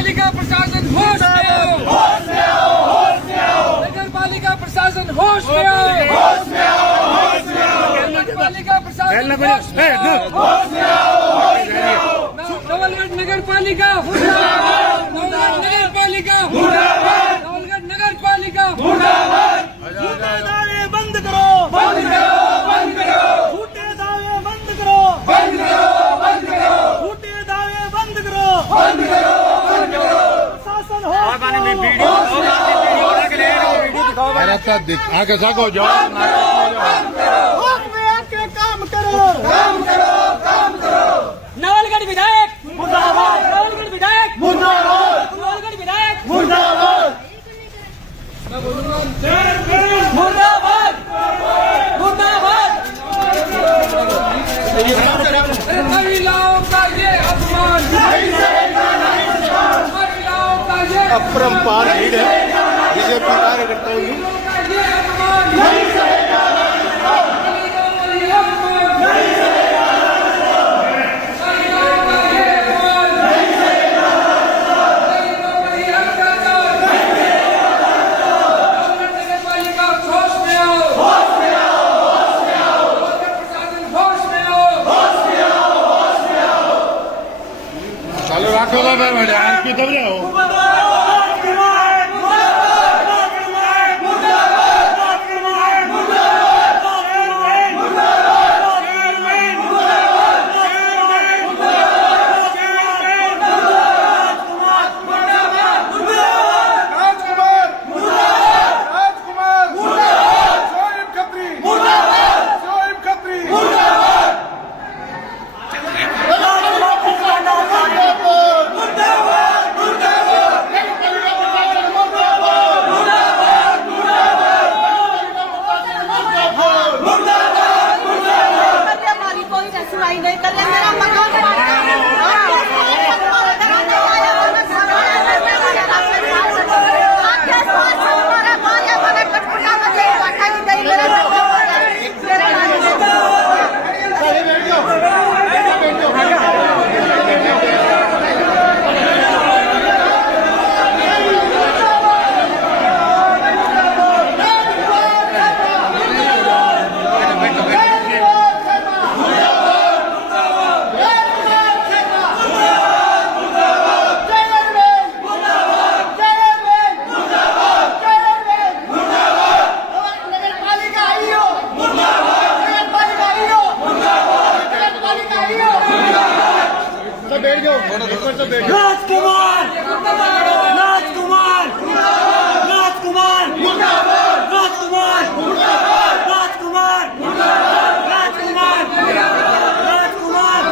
पालिका प्रशासन होश में आओ, नगर पालिका प्रशासन होश में आओ, नगर पालिका प्रशासन होश में आओ, नवलगढ़ नगर पालिका, नवलगढ़ नगर पालिका, नवलगढ़ नगर पालिका, झूठे दावे बंद करो, बंद करो, बंद करो, झूठे दावे बंद करो, बंद करो, बंद करो, झूठे दावे बंद करो, बंद करो, बंद करो। शासन हो आगे जागो जाओ, हक में आके काम करो, काम करो, काम करो। नवलगढ़ विधायक मुर्दाबाद, नवलगढ़ विधायक मुर्दाबाद, नवलगढ़ विधायक मुर्दाबाद, मुर्दाबाद, मुर्दाबाद। महिलाओं का ये अपमान नहीं सहेगा, नहीं सहेगा। महिलाओं का ये अपरंपार भीड़ है बीजेपी कार्यकर्ताओं की। का ये अपमान नहीं सहेगा, नहीं सहेगा। महिलाओं का ये अपमान नहीं सहेगा, महिलाओं का ये अपमान नहीं सहेगा, महिलाओं का ये अत्याचार नहीं सहेगा। नगर पालिका होश में आओ, होश में आओ, होश में आओ। नगर प्रशासन होश में आओ, होश में आओ, होश में आओ। ચાલો રાખો બાબા આરપી દબરે હો हमारी कोई सुनाई नहीं कर रहे। मेरा मकान राजकुमार, राजकुमार, राजकुमार, राजकुमार, राजकुमार, राजकुमार,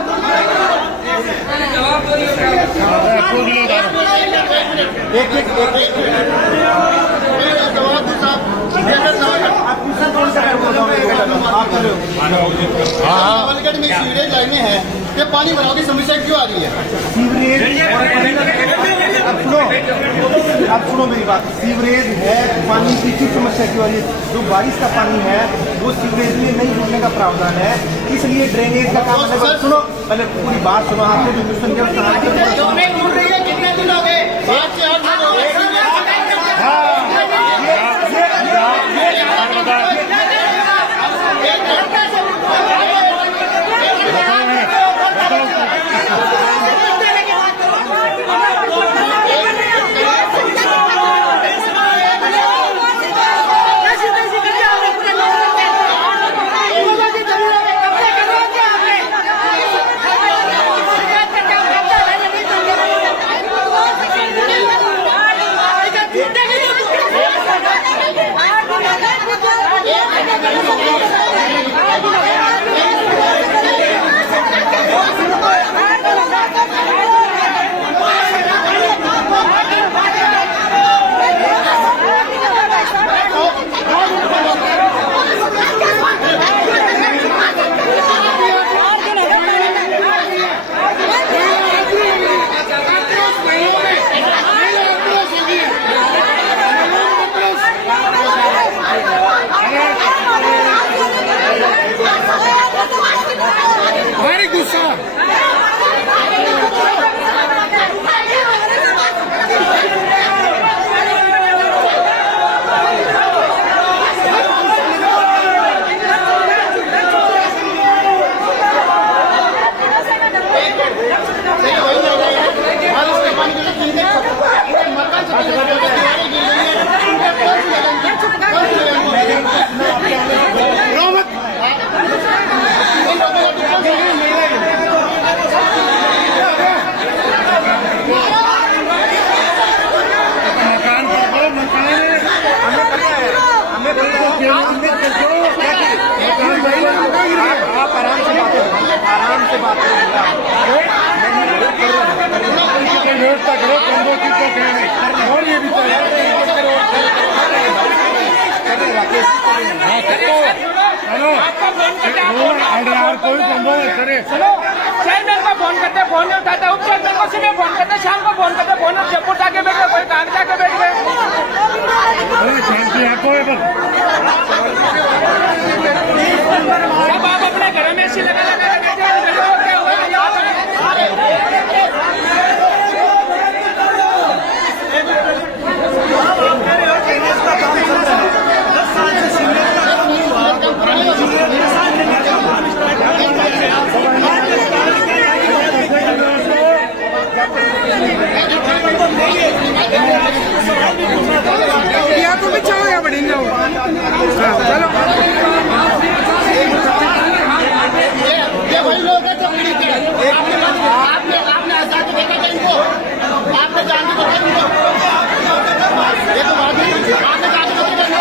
नवलगढ़ में सीवरेज लाइनें हैं, ये पानी भराव की समस्या क्यों आ रही है? सीवरेज अब सुनो मेरी बात। सीवरेज है, पानी की समस्या क्यों आ रही है? जो बारिश का पानी है वो सीवरेज में नहीं जुड़ने का प्रावधान है, इसलिए ड्रेनेज का काम अलग। सुनो पहले पूरी बात सुनो। आपने जो क्वेश्चन किया कितने दिन हो गए? 5 से 8 दिन हो गए। चलो आपका फोन करते आप अरे यार कोई बंदो करे चलो चेयरमैन को फोन करते फोन नहीं उठाते, उप चेयरमैन को सुबह फोन करते, शाम को फोन करते, फोन जयपुर जाके बैठ गए, कोई कहाँ जाके बैठ गए। अरे शांति आपको है बस अब आप अपने घर में ऐसी लगा लगा रखे थे, क्या हुआ? तो भी चलो या बड़ी चलो ये वही लोग हैं जो पीड़ित हैं। आपने आजाद को देखा था इनको, आपने जान के देखा इनको, ये तो बात नहीं, आपने जान के देखा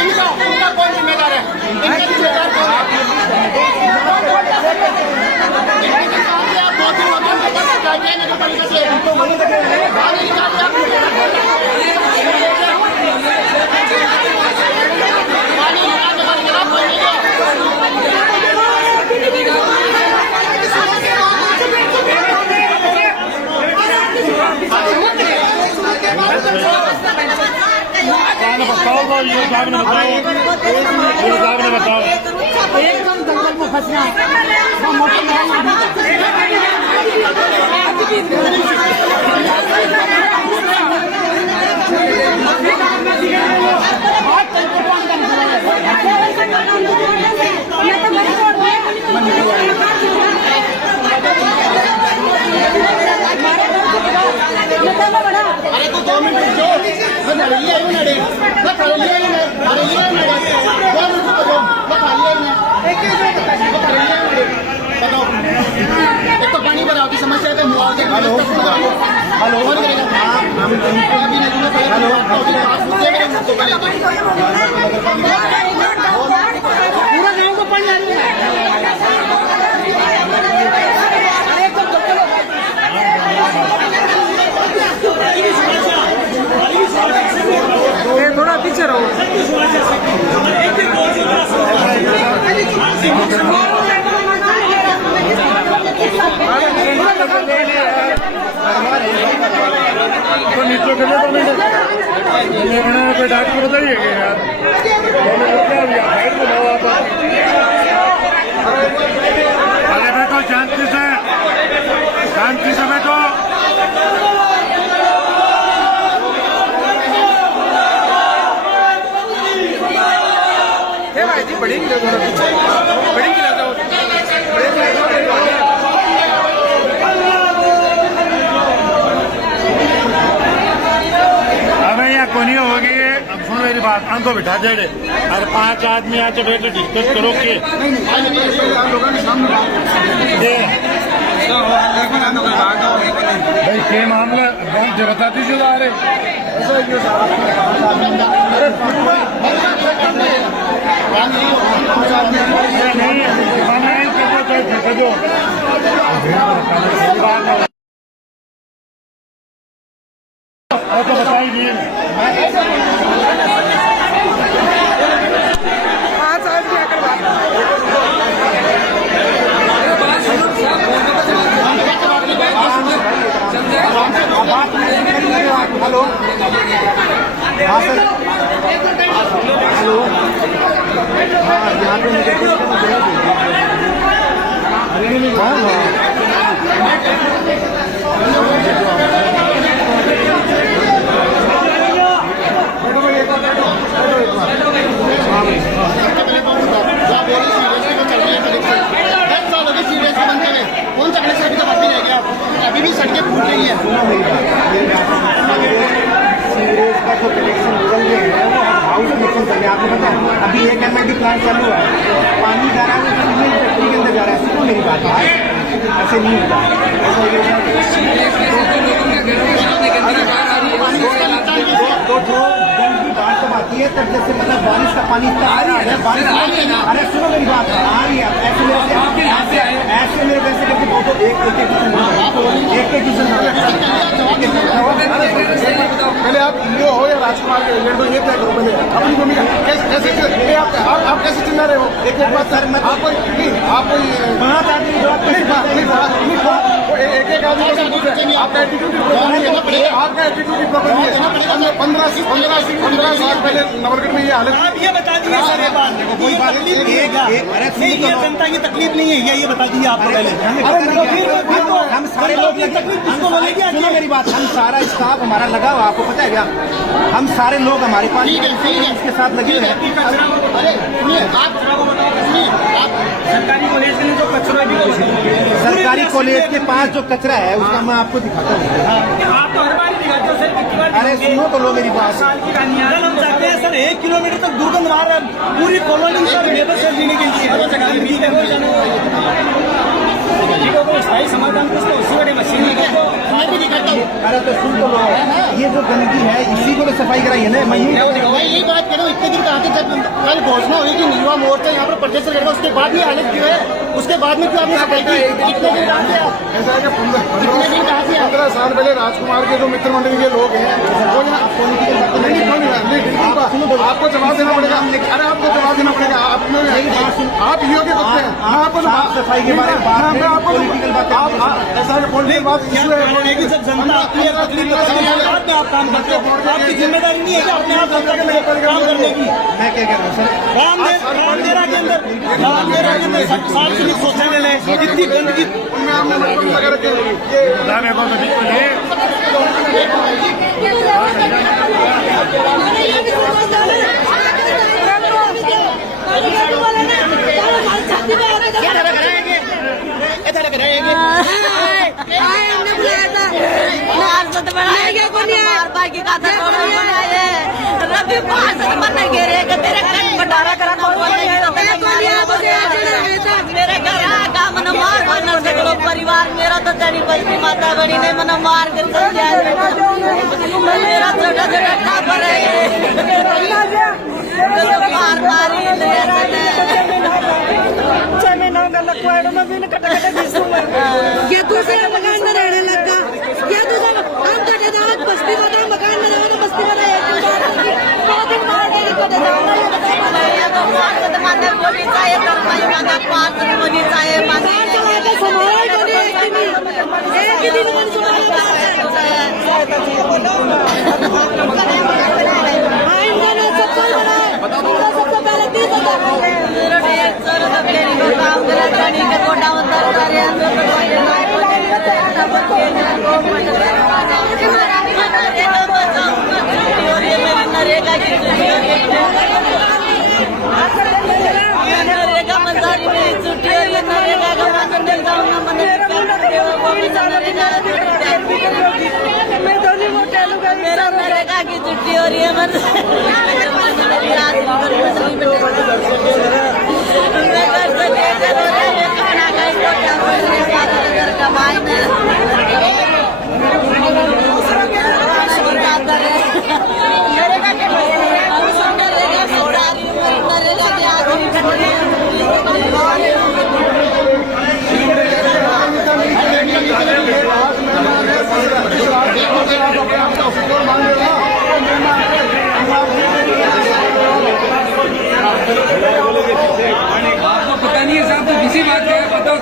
इनका कौन जिम्मेदार है? इनका जिम्मेदार कौन है? आप 2-3 वकील के पास जाइए ना, तरीके से बाहर निकाल दिया पानी निकाल के हमारे खिलाफ कोई नहीं है। बताओ तो ये साहब ने बताओ, ये साहब ने बताओ एकदम दंगल में फंसना है। अरे तू 2 मिनट जो मैं नड़िया ही नड़े मैं खड़िया ही नड़े 2 मिनट को मैं खालिया ही नड़े बताओ। एक तो पानी भराव की समस्या है, मुआवजे हेलो कौन करेगा? अभी नहीं हेलो पूरा गाँव को पढ़ जाएंगे। थोड़ा पीछे रहो। तो नीचे के लोग कोई डॉक्टर बताइए यार अरे बैठो शांति से बैठो। भाई जी बड़ी थोड़ा पीछे बड़ी खिला दो। अबे यहाँ कोनी होगी, अब सुनो मेरी बात, अंधो बिठा जेड़े अरे 5 आदमी आके बैठे डिस्कस करो के भाई क्या मामला बैंक जरूरत दीजिए जा रहे तो बताइए हेलो हाँ सर हेलो हाँ यहाँ पे मुझे कौन सा कलेक्शन अभी तक बाकी रह गया? अभी भी सड़कें फूट रही है। सीवरेज का जो कलेक्शन चल रहे हैं वो हाउस कलेक्शन चल रहे हैं। आपको पता है अभी एक MLD प्लांट चालू है, पानी जा रहा है फैक्ट्री के अंदर जा रहा है। सुनो मेरी बात, ऐसे नहीं होता। ऐसा ये होता तो गंदगी बाढ़ तब आती है तब जैसे मतलब बारिश का पानी इतना आ रहा है बारिश अरे सुनो मेरी बात आ रही है ऐसे मेरे वैसे करके बहुत एक पहले आप ईओ हो या राजकुमार के एजेंट हो ये तय करो पहले अपनी भूमिका कैसे आप कैसे चिल्ला रहे हो एक बात सर मैं आपको एक आदमी आपका एटीट्यूड आपका एटीट्यूड प्रॉपर नहीं है। हमने 15 साल पहले नवलगढ़ में ये हालत आप ये बता दीजिए सर ये बात कोई तकलीफ नहीं है नहीं ये जनता की तकलीफ नहीं है ये बता दीजिए आप पहले हम सारे लोग सुनो मेरी बात हम सारा स्टाफ हमारा लगा हुआ आपको पता है क्या हम सारे लोग हमारे पास इसके साथ लगे हुए हैं। अरे सुनिए आप सरकारी कॉलेज के लिए जो कचरा भी सरकारी कॉलेज के पास जो कचरा है उसका मैं आपको दिखाता हूँ। आप तो हर बार दिखाते हो सर अरे सुनो तो लो मेरी बात हम चाहते हैं सर 1 किलोमीटर तक दुर्गंध मार रहा है पूरी कॉलोनी का लेबर से जीने के लिए स्थायी समाधान उसी बड़े मशीन मैं भी दिखाता हूँ। अरे तो सुन तो लो ये जो गंदगी है इसी को तो सफाई कराई है ना मैं यही बात करूँ इतने दिन कहा जब कल घोषणा हुई कि युवा मोर्चा यहाँ पर प्रदेश करेगा उसके बाद में हालत क्यों है उसके बाद में क्यों आपने सफाई की कितने दिन कहा किया ऐसा है कि 15 साल पहले राजकुमार के जो मित्र मंडली के लोग हैं वो यहाँ आपको जवाब देना पड़ेगा। अरे आपको जवाब देना पड़ेगा आप ईओ के कुत्ते हैं आपको सफाई के बारे में पॉलिटिकल बात ऐसा है पॉलिटिकल बात इशू है जब जनता आपकी तकलीफ में आप काम करते हो आपकी जिम्मेदारी नहीं है कि अपने आप जनता के लिए काम करने की। मैं क्या कह रहा हूँ सर रामदेरा के अंदर साल से सोचने ले इतनी गंदगी उनमें हमने मतलब लगा रखे मेरे घर आगा मन मार सगलो परिवार मेरा तो तेरी बल्कि माता बनी ने मन मार कर मेरा छोटा छोटा टापर है मार मारी ये दूसरे मकान में रहने लगा ये दूसरा हम तो जदावत बस्ती में मकान में रहो तो बस्ती में एक दिन मार देगी तो माने बोली चाहिए तरमाई माना 5 बोली चाहिए माने समाज को नहीं एक ही दिन में सबसे पहले 30,000 मेरा डेढ़ सौ रुपये काम करा गाड़ी का कोटा उतर कर नरेगा की नरेगा मंदारी में छुट्टी और ये नरेगा का मन मिलता हूँ मेरा नरेगा की छुट्टी हो रही है आपको पता नहीं है साहब तो किसी बात का बताओ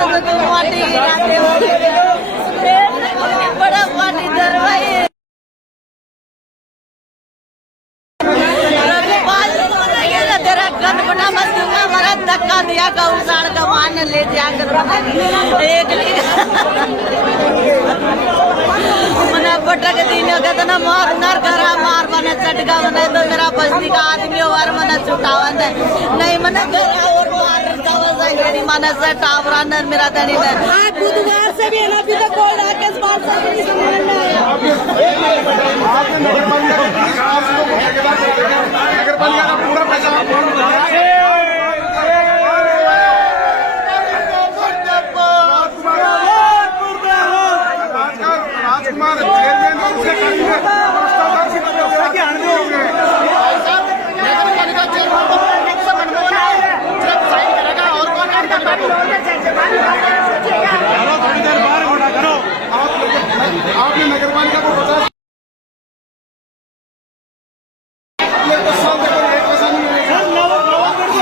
से तो तुम माटी गिराते हो बड़ा पानी दरवाई तेरा गनपटा मत दूंगा हमारा धक्का दिया का उसाड़ का मान ले जाकर एक मना पटक दिन कहते मार नर करा मार मने चटका मने तो मेरा बस्ती का आदमी और मने छुटावन नहीं मने करा और मार मेरी माने से टावरा नर मेरा दनी ने आज बुधवार से भी है ना अभी तक कोई राकेश बाल से नहीं संभाल में आया नगरपालिका का पूरा पैसा राजकुमार चेयरमैन उसके भ्रष्टाचार की व्यवस्था के आने होंगे थोड़ी देर बाहर घोड़ा करो आपने नगरपालिका को 50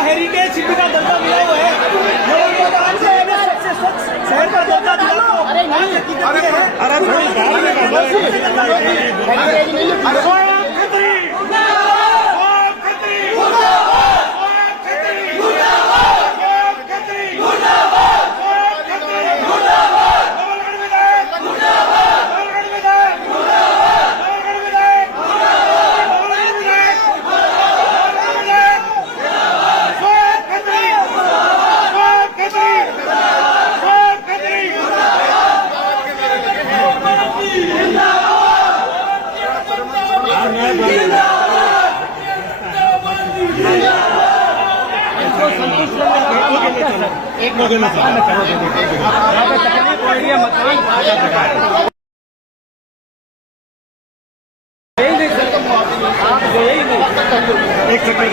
हेरिटेज सिटी का दर्जा मिला हुआ है शहर का दर्जा दिया एक मौके में एक सेकंड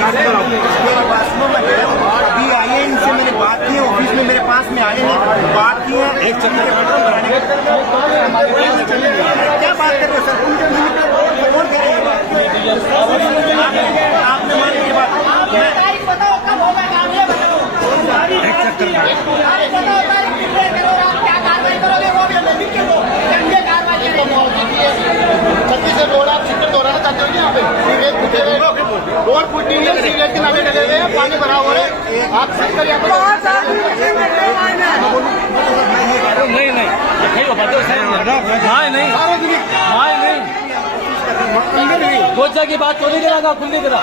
भी आई है इनसे मैंने बात की है ऑफिस में मेरे पास में आए नहीं बात की है एक सेकंड क्या बात कर रहे हो सर कौन कह रहे हैं आपने मानी ये बात एक चक्कर छत्तीसगढ़ रोड आप सिक्कर दोहराना चाहते हो यहाँ पे रोड पुट्टी है सीवरेज के नाले लगे हुए हैं पानी भरा हुआ है आप सिक्कर यहाँ नहीं नहीं गोचा की बात तो नहीं करा खुल नहीं करा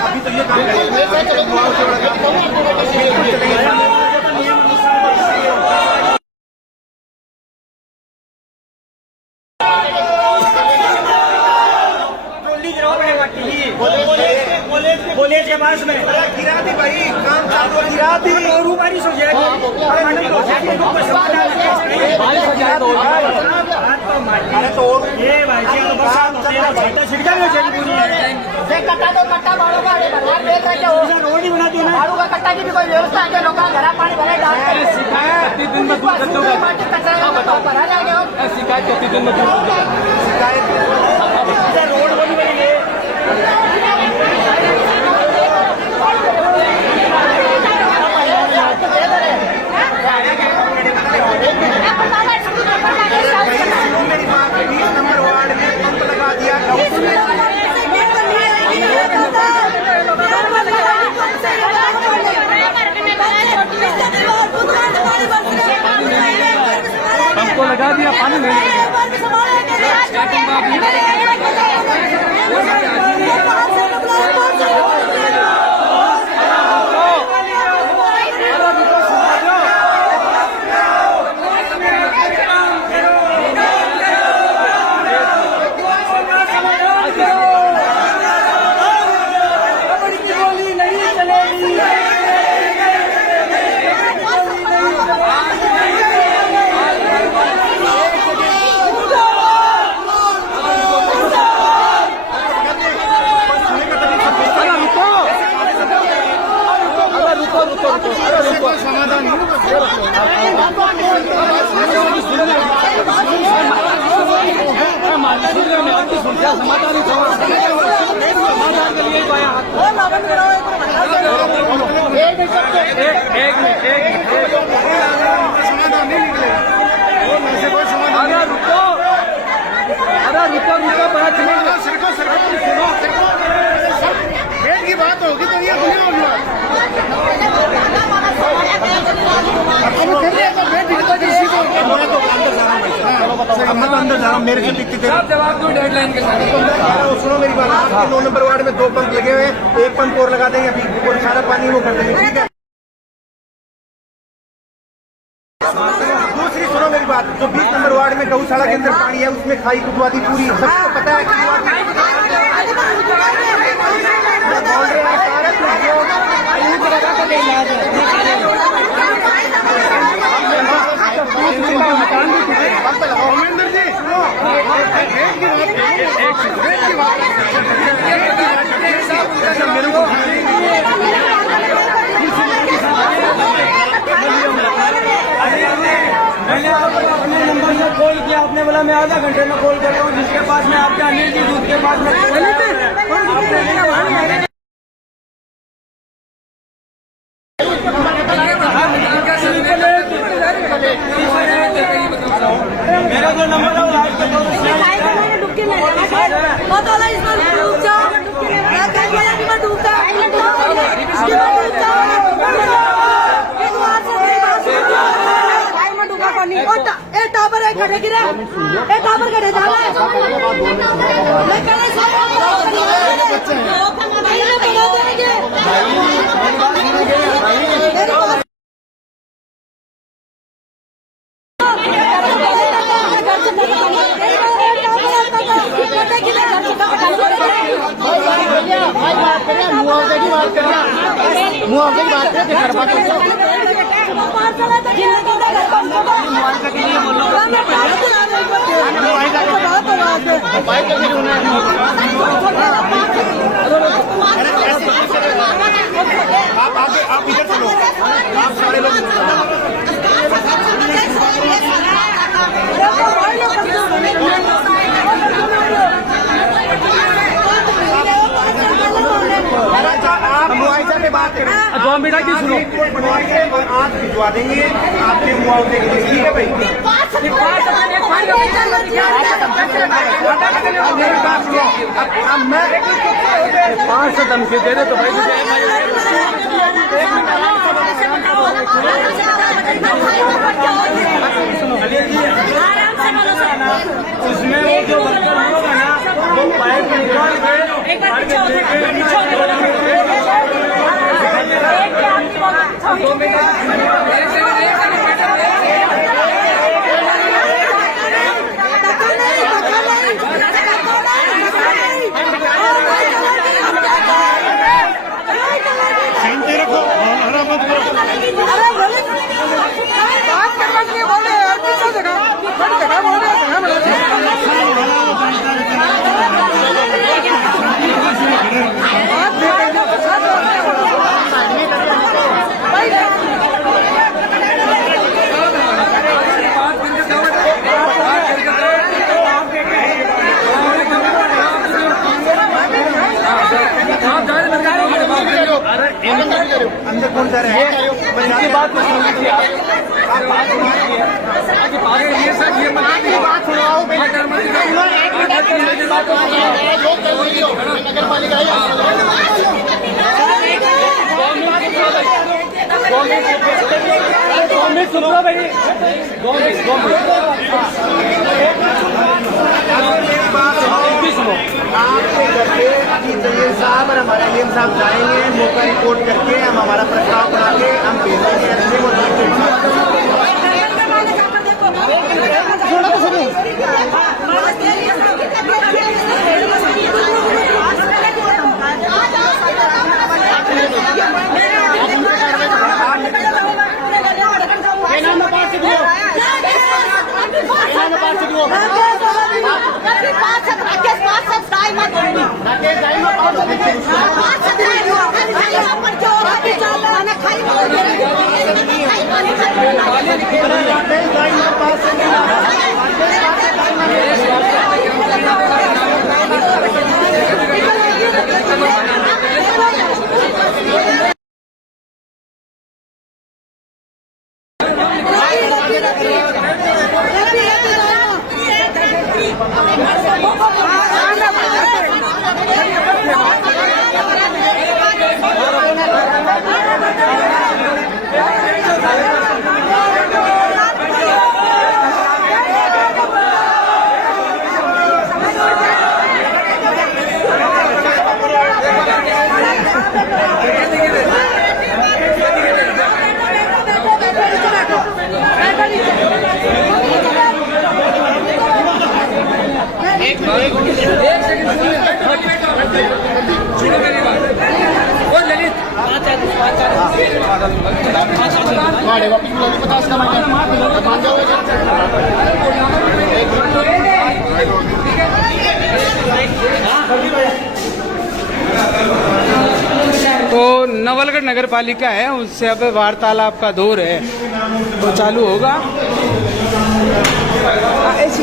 अभी तो ये कॉलेज के पास में गिरा दी भाई काम चालू गिरा दी बारिश हो जाएगी अरे तो ये भाई जी छिड़ जाएगा कट्टा तो कट्टा बाड़ों का रोड ही बना दिया बाड़ू का कट्टा की भी कोई व्यवस्था है लोग घर पानी भरे शिकायत दिन में दूर करते होगा भरा जाएगा शिकायत करती दिन में शिकायत रोड बनी बनी नंबर वार्ड में पंप लगा दिया हमको लगा दिया पानी नहीं समाधान समाधान के लिए समाधान नहीं निकलेगा, वो में से कोई समाधान। अरे रुको बात सुनो। सिर्फ बेड की बात होगी तो ये नहीं होगी बात। मैं तो अंदर जा रहा हूँ, मेरे से दिखती साहब जवाब दो डेडलाइन के साथ। सुनो मेरी बात, आपके 9 नंबर वार्ड में 2 पंप लगे हुए हैं, 1 पंप और लगा देंगे अभी, और सारा पानी वो कर देंगे, ठीक है। दूसरी सुनो मेरी बात, जो 20 नंबर वार्ड में गौशाला के अंदर पानी है उसमें खाई कुटवादी पूरी सबको पता है। धर्मेंद्र जी बेड की बात अपने नंबर से कॉल किया, आपने बोला मैं आधा घंटे में कॉल कर रहा हूँ, जिसके पास में आपके अनिल जी दूध के पास में मेरा जो नंबर है वो लाइव पे टावर है खड़े गिरे टावर खड़े जा रहा है। मुआवजे की बात आप इधर चलो, आप सारे लोग आप मुआवजा पे बात करें, 2 मिनट की सुनो। बनवाइए और आज भिजवा देंगे आपके मुआवजे के लिए, ठीक है भाई। मेरी बात सुनो, अब मैं 5 से धमकी दे रहे तो भाई उसमें वो जो वर्कर होगा ना वो पाइप निकाल अंदर कौन जा रहे हैं? इनकी बात तो सुन लीजिए आप बात सुनाओ। नगर पालिका सुनो भाई 2 मिनट सुनो। आपके घर पे अभी तैयब साहब और हमारे अलीम साहब जाएंगे, मौका रिपोर्ट करके हम हमारा प्रस्ताव बना के हम सुनो मेरी बात। ओ ललित, गाड़ी वापस बुला दी 50 का मान जाओ। तो नवलगढ़ नगर पालिका है, उससे अब वार्तालाप का दौर है, तो चालू होगा। ऐसी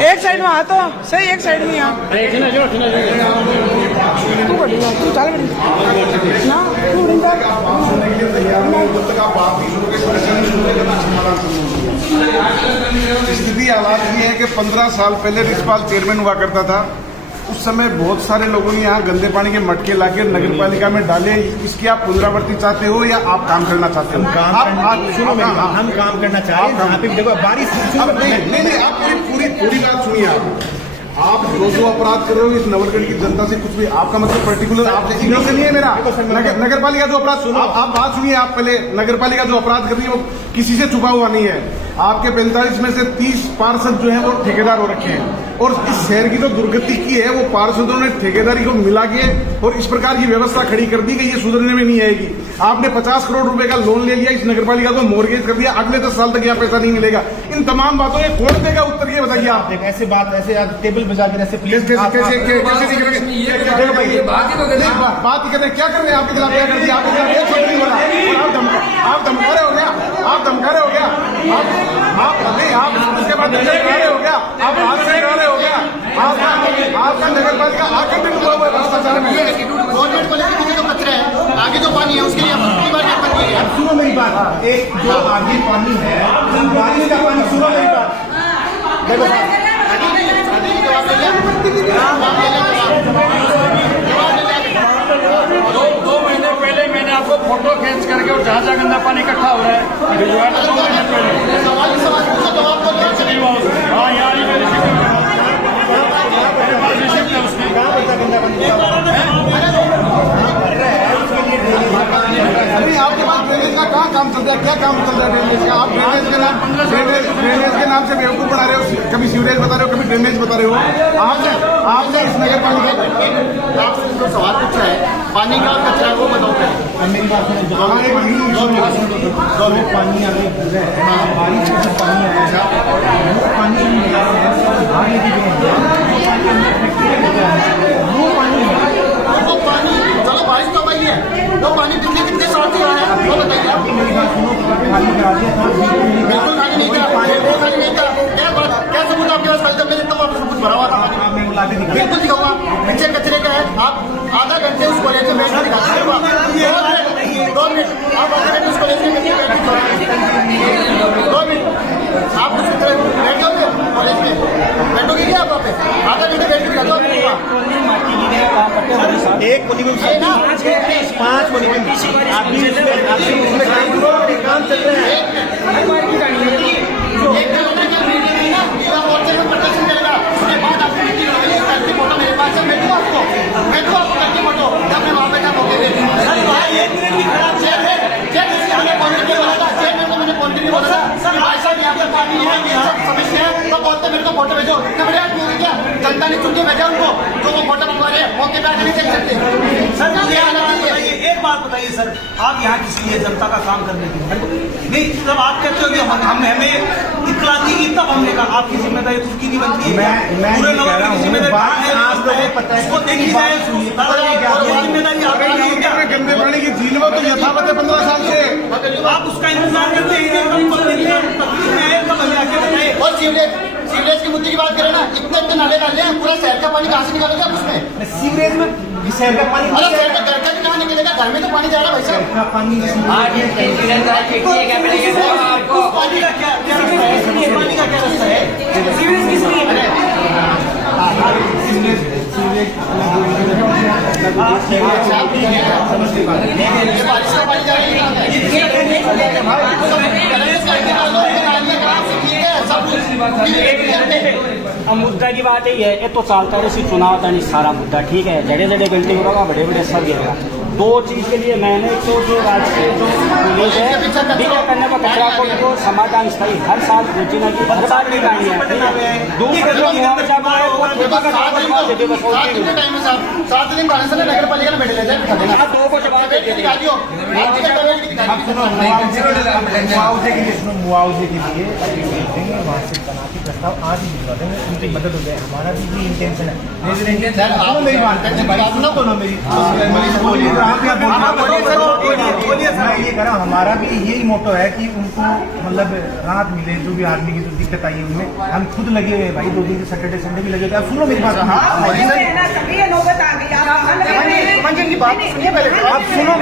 एक साइड में आ तो सही, एक साइड में यहाँ तू चाल ना स्थिति हालात ये है कि 15 साल पहले रिसपाल चेयरमैन हुआ करता था। उस समय बहुत सारे लोगों ने यहाँ गंदे पानी के मटके लाके नगर पालिका में डाले। इसकी आप पुनरावृत्ति चाहते हो या आप काम करना चाहते हो? सुनो मेरी बात, हम काम करना चाह रहे हैं। यहाँ पे देखो बारिश नहीं, आप पूरी बात सुनिए। आप जो अपराध कर रहे हो इस नवलगढ़ की जनता से कुछ भी, आपका मतलब पर्टिकुलर आप से नहीं है मेरा। नगर पालिका जो अपराध सुनो, आप बात सुनिए। आप पहले नगर पालिका जो अपराध कर रही है वो किसी से छुपा हुआ नहीं है। आपके 45 में से 30 पार्षद जो है वो ठेकेदार हो रखे हैं, और इस शहर की जो दुर्गति की है वो पार्षदों ने ठेकेदारी को मिला के और इस प्रकार की व्यवस्था खड़ी कर दी कि ये सुधरने में नहीं आएगी। आपने 50 करोड़ रुपए का लोन ले लिया, इस नगर पालिका को मॉर्गेज कर दिया, अगले 10 साल तक यहाँ पैसा नहीं मिलेगा। इन तमाम बातों के कौन देगा उत्तर, ये बताइए आप। ऐसे बात ऐसे आज टेबल बजा के ऐसे प्लीज बात ही करें, क्या कर रहे हैं? आपके खिलाफ क्या कर दिया? आपके खिलाफ एक शब्द नहीं बोला, आप धमका रहे हो गया, आप धमका रहे हो गया, आप नहीं, आप उसके बाद धमका रहे हो गया, आप हाथ से रहे हो गया। आपका नगर पालिका आकर भी डूबा हुआ है भ्रष्टाचार में। गवर्नमेंट को लेकर जो कचरा है, आगे जो पानी है उसके लिए अपनी बात करनी है। सुनो मेरी बात, एक जो आगे पानी है बारिश का पानी, सुनो मेरी बात, देखो दो महीने पहले मैंने आपको फोटो खींच करके और जहाँ जहाँ गंदा पानी इकट्ठा हो रहा है भिजवाया था 2 महीने पहले। हाँ, यहाँ मेरे पास रिसिप्ट है उसकी। अभी आपके पास ड्रेनेज का कहाँ काम चल रहा है? क्या काम चल रहा है ड्रेनेज का? आप ड्रेनेज के नाम से बेवकूफ बना रहे हो। कभी सीवरेज बता रहे हो, कभी ड्रेनेज बता रहे हो। आपने इस नगर पालिका आपसे जो सवाल पूछा है पानी का और कचरा को बताओ। मेरी बात सुनो, पानी अगर बारिश का जो पानी आएगा वो पानी वो पानी चलो बारिश तो भाई है, वो पानी कितने साल से आ रहा है वो बताइए आप। मेरी बात सुनो, खाली करा दिया था, बिल्कुल खाली नहीं करा, खाली नहीं करा। क्या सबूत आपके पास? जब मैंने तब आपको सबूत भरा हुआ था। बिल्कुल दिखाऊंगा, नीचे कचरे का है। आप आधा घंटे उस कॉलेज में बैठना दिखाते हैं। 2 मिनट आप आधा घंटे उस कॉलेज में बैठ 2 मिनट आप उस बैठ जाओगे कॉलेज में, बैठोगे क्या आप वहाँ पे? आधा घंटे बैठ के दिखा दो आपको। एक कोलिंग 5 कोलिंग अभी उसमें काम चल रहा है। एक युवा मोर्चे में प्रदर्शन करेगा, उसके बाद आपको मीटिंग होगी, करके फोटो मेरे पास है, मैं दूँ आपको करके फोटो जब मैं वहाँ पे क्या मौके पे। सर भाई 1 मिनट भी खराब चेयर है, चेयर जिससे हमें क्वांटिटी बोला था, चेयर में तो मैंने क्वांटिटी बोला था। सर भाई साहब यहाँ पे पानी है, ये सब समस्या है, तो बोलते मेरे को फोटो भेजो। क्या बड़े आदमी हो क्या? जनता ने चुन के भेजा उनको, जो वो फोटो मंगवा रहे हैं मौके पे आके नहीं देख सकते। सर ये हालत है। एक बात बताइए सर, आप यहाँ किस लिए जनता का काम करने के लिए नहीं, जब आप कहते हो कि हमें इतला दी तब हमने कहा आपकी जिम्मेदारी खुद की नहीं बनती है। पूरे लोगों की जिम्मेदारी उसको देखी जाए, जिम्मेदारी आपकी नहीं है क्या? गंदे पानी की झील में तो यथावत है 15 साल से। आप उसका इंतजार करते ही और सीवरेज की मुद्दे की बात करें ना, इतने नाले डाले हैं, पूरा शहर का पानी कहाँ से निकालोगे आप उसमें? सीवरेज में ये शहर का पानी अरे शहर में घर का भी कहाँ निकलेगा, घर में तो पानी जा रहा है भाई साहब। का पानी पानी का क्या क्या रास्ता है? पानी का क्या रास्ता है? सीवेज किस लिए बने? बारिश का पानी जा रहा है। अब मुद्दा की बात यही है, ये तो चलता है इसी चुनाव था नहीं सारा मुद्दा, ठीक है, जड़े जड़े गलती होगा, बड़े बड़े सब गिरेगा। दो चीज के लिए मैंने तो जो राजकीय जो पुलिस है बिना करने का कचरा को जो समाधान स्थायी हर साल योजना की हर बार निकालनी है। दूसरा जो मुआवजा वो ठेका का साथ देते बस और सात दिन का टाइम है साहब, 7 दिन बाद से नगर पालिका में बैठे लेते हैं। दो को जवाब दे देंगे। मुआवजे के लिए सुनो, मुआवजे के लिए देंगे वहाँ से बना के प्रस्ताव आज ही भिजवा देंगे, उनकी मदद हो जाए। हमारा भी इंटेंशन है। सुनो मेरी बात, सुनो बोलो मेरी बोलिए। मैं ये कह रहा हूँ, हमारा भी यही मोटो है कि उनको मतलब राहत मिले, जो भी आदमी की जो दिक्कत आई है उनमें। हम खुद लगे हुए भाई, 2 दिन के सैटरडे संडे भी लगे हुए। सुनो मेरी बात, आप सुनो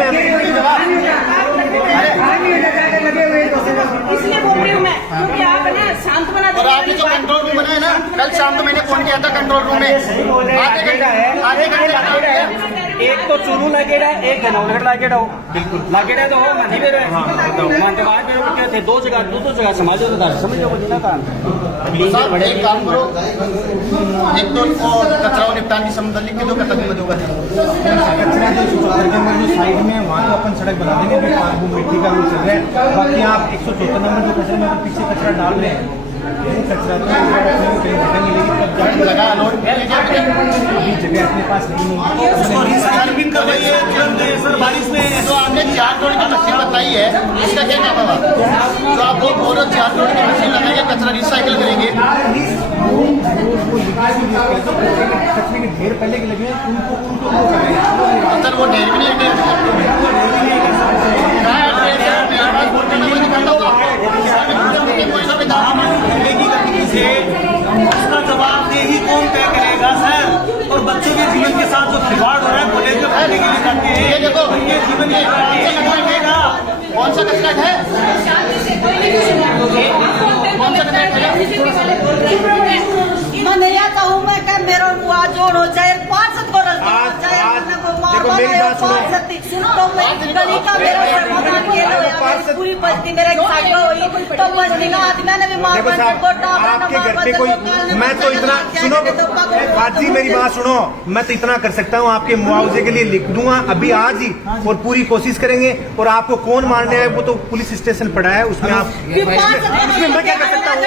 इसलिए बोल रही हूँ मैं, क्योंकि आप ना शांत बना और आपने जो कंट्रोल रूम बनाया ना, कल शाम को मैंने फोन किया था कंट्रोल रूम में, आधे घंटे एक तो चुनू लगेगा, एक जनौलगढ़ लगेगा, बिल्कुल लगेगा तो हो नहीं बेरे मानते बाद में थे दो जगह समाज समझ लो ना काम। साहब एक काम करो, एक तो कचरा निपटान की संबंध लिख के दो कतक में दोगा कचरा जो साइड में वहाँ तो अपन सड़क बना देंगे, वो मिट्टी का रूल चल रहा है। बाकी आप 174 नंबर जो कचरे में पीछे कचरा डाल रहे हैं, वो कचरा तो कहीं जगह मिलेगी, लगा लोड अभी जगह अपने पास नहीं है। रिसाइकलिंग कर रही है तुरंत सर बारिश में। जो आपने 4 टोन की मशीन बताई है, इसका क्या नाम है? जो आप वो बोलो 4 टोन की मशीन लगाएंगे, कचरा रिसाइकिल करेंगे। कचरे के ढेर पहले के लगे हैं, उनको सर वो ढेर भी नहीं है, उसका जवाबदेही कौन तय करेगा सर? और बच्चों के जीवन के साथ जो खिलवाड़ हो रहा है, कॉलेज में पढ़ने के लिए जाते हैं, ये देखो ये जीवन की लगेगा। कौन सा कचरा है, कौन सा कचरा है? मैं यह कहूँ मैं कि मेरा मुआ जोड़ो चाहे 500 बरस चाहे तो मैं गली का मेरा समाधान किया पूरी बस्ती मेरा तो बस्ती का आदमी ने भी मार आपके घर पे कोई, मैं तो इतना सुनो बाजी मेरी बात सुनो, मैं तो इतना कर सकता हूँ, आपके मुआवजे के लिए लिख दूंगा अभी आज ही, और पूरी कोशिश करेंगे। और आपको कौन मारने आए वो तो पुलिस स्टेशन पड़ा है, उसमें आप उसमें मैं क्या कर सकता हूँ?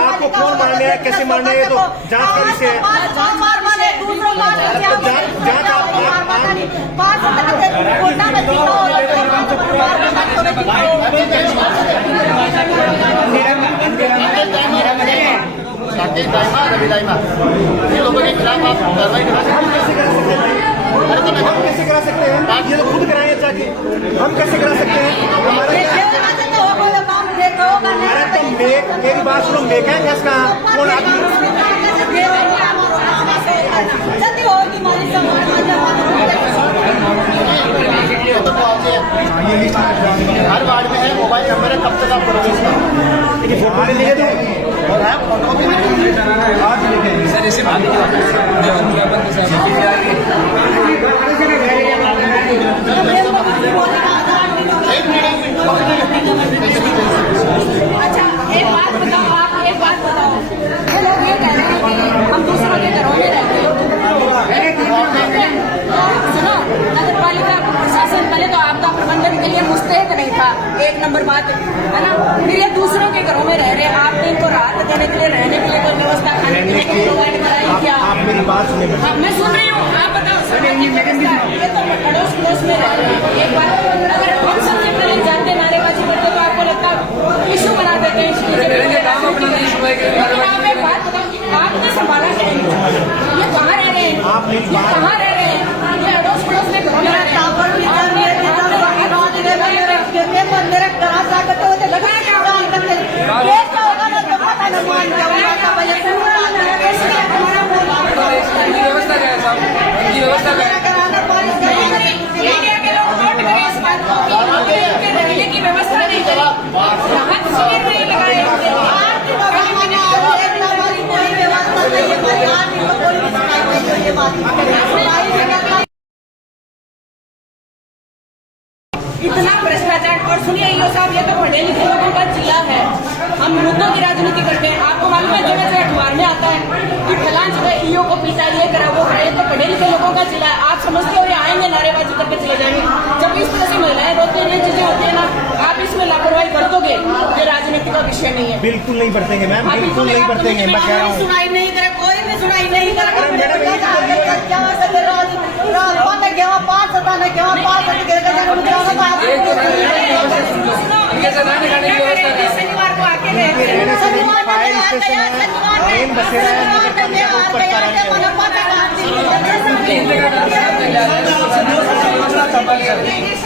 आपको कौन मारने आए, कैसे मारने आए, तो जांच का विषय है। राकेश दाइमा, रवि दाइमा, ये लोगों के खिलाफ आप कार्रवाई करा सकते हैं। हम कैसे करा सकते हैं? ये लोग खुद कराएं जाके, हम कैसे करा सकते हैं? अरे तो मेरी बात सुनो, मेक है इसका कौन आदमी? हर वार्ड में है, मोबाइल नंबर है, कब तक आप करोगे इसका? फोटो ले लीजिए तो और है फोटो भी आज लेके सर इसे भाभी की बात अच्छा एक बात बताओ, आप एक बात बताओ, ये लोग ये कह रहे हैं कि हम दूसरों के घरों में रहते हैं। सुनो, नगर पालिका प्रशासन पहले तो आपदा प्रबंधन के लिए मुस्तैद नहीं था, 1 नंबर बात है ना। फिर ये दूसरों के घरों में रह रहे हैं, आपने इनको राहत देने के लिए, रहने के लिए कोई व्यवस्था, खाने पीने के लिए प्रोवाइड कराई क्या? आप मेरी बात सुने। हाँ मैं सुन रही हूँ, आप बताओ सर, ये तो पड़ोस पड़ोस में रह रहे हैं। एक बात, अगर हम सबसे पहले जानते नारेबाजी करते तो आपको लगता इशू बना देते हैं। आप एक बात बताओ, आपने संभाला है, ये कहाँ रह रहे हैं, ये कहाँ रह रहे हैं, ये अड़ोस पड़ोस में घरों में रह रहे हैं। मेरे कहाँ जाकर तो होते लगा क्या होगा ना तो पता नहीं मान व्यवस्था क्या है साहब, उनकी व्यवस्था क्या है? इतना भ्रष्टाचार। और सुनिए ईओ साहब, ये तो पढ़े लिखे लोगों का जिला है, हम मुद्दों की राजनीति करते हैं। आपको मालूम है जगह जगह अखबार में आता है कि फलां जगह ईओ को पीटा, ये करा वो करा। ये तो पढ़े लिखे लोगों का जिला है। आप समझते हो ये आएंगे नारेबाजी करके चले जाएंगे? जब इस तरह से महिलाएं रोती हैं, ये चीजें होती है ना, आप इसमें लापरवाही बरतोगे, ये राजनीति का विषय नहीं है। बिल्कुल नहीं बरतेंगे मैम, बिल्कुल नहीं बरतेंगे। मैं कह रहा हूँ सुनाई नहीं करे, कोई भी सुनाई नहीं करे। शनिवार को आके गए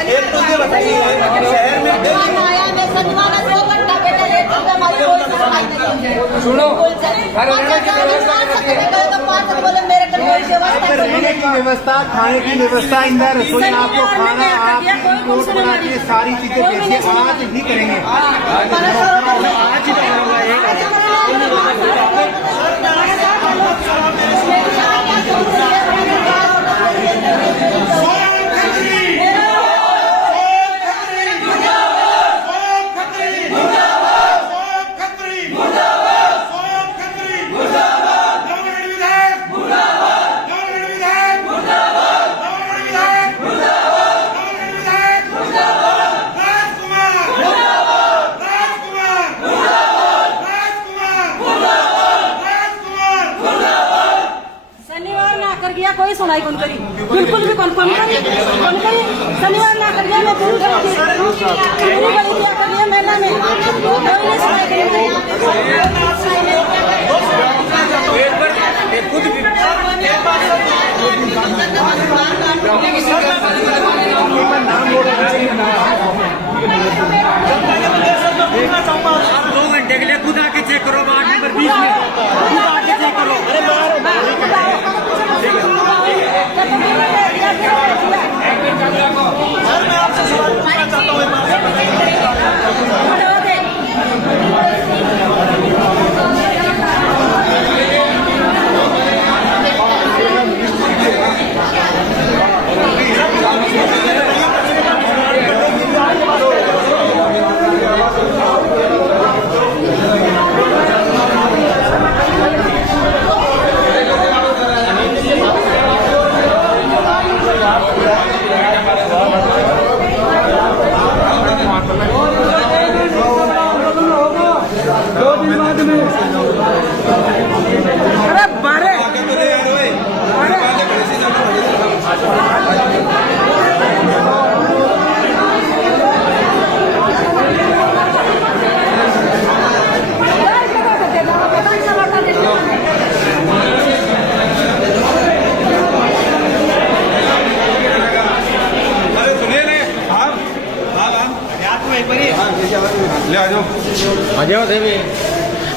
एक तो ये बताइए शहर में सुनो, रहने की व्यवस्था, खाने की व्यवस्था, इंदिरा रसोई, आपको खाना, आपकी रिपोर्ट बना के सारी चीजें देखिए, आज ही करेंगे। कोई सुनाई कौन करी, बिल्कुल भी कौन करी शनिवार ना कर दिया। मैं पूरी क्या करिए, मैं ना नहीं सुनाई करी। आप 2 घंटे के लिए खुद आके चेक करो, वार्ड नंबर 20 में खुद आके चेक करो। सर मैं आपसे सवाल पूछना चाहता हूँ।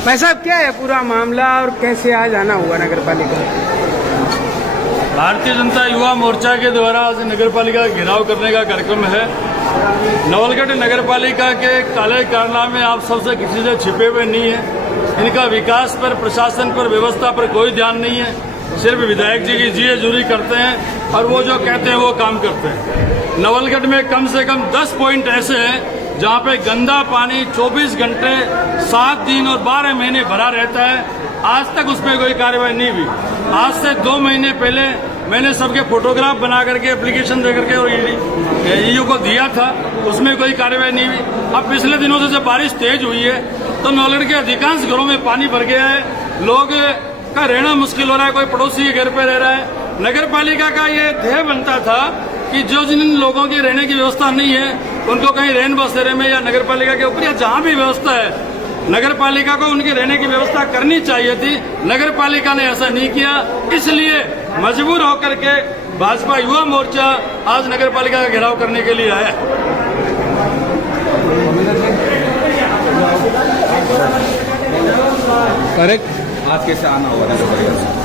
भाई साहब, क्या है पूरा मामला और कैसे आज आना हुआ नगर पालिका? भारतीय जनता युवा मोर्चा के द्वारा आज नगर पालिका का घेराव करने का कार्यक्रम है। नवलगढ़ नगर पालिका के काले कारनामे आप सबसे किसी से छिपे हुए नहीं है। इनका विकास पर, प्रशासन पर, व्यवस्था पर कोई ध्यान नहीं है। सिर्फ विधायक जी की जीएजूरी करते हैं और वो जो कहते हैं वो काम करते हैं। नवलगढ़ में कम से कम 10 पॉइंट ऐसे हैं जहाँ पे गंदा पानी 24 घंटे 7 दिन और 12 महीने भरा रहता है। आज तक उसमें कोई कार्रवाई नहीं हुई। आज से 2 महीने पहले मैंने सबके फोटोग्राफ बना करके एप्लीकेशन दे करके और ईओ को दिया था, उसमें कोई कार्रवाई नहीं हुई। अब पिछले दिनों से जब बारिश तेज हुई है तो नवलगढ़ के अधिकांश घरों में पानी भर गया है। लोग का रहना मुश्किल हो रहा है, कोई पड़ोसी के घर पे रह रहा है। नगर पालिका का ये ध्येय बनता था कि जो जिन लोगों की रहने की व्यवस्था नहीं है उनको कहीं रैन बसेरे में या नगर पालिका के ऊपर या जहाँ भी व्यवस्था है, नगर पालिका को उनकी रहने की व्यवस्था करनी चाहिए थी। नगर पालिका ने ऐसा नहीं किया, इसलिए मजबूर होकर के भाजपा युवा मोर्चा आज नगर पालिका का घेराव करने के लिए आया। आज कैसे आना होगा?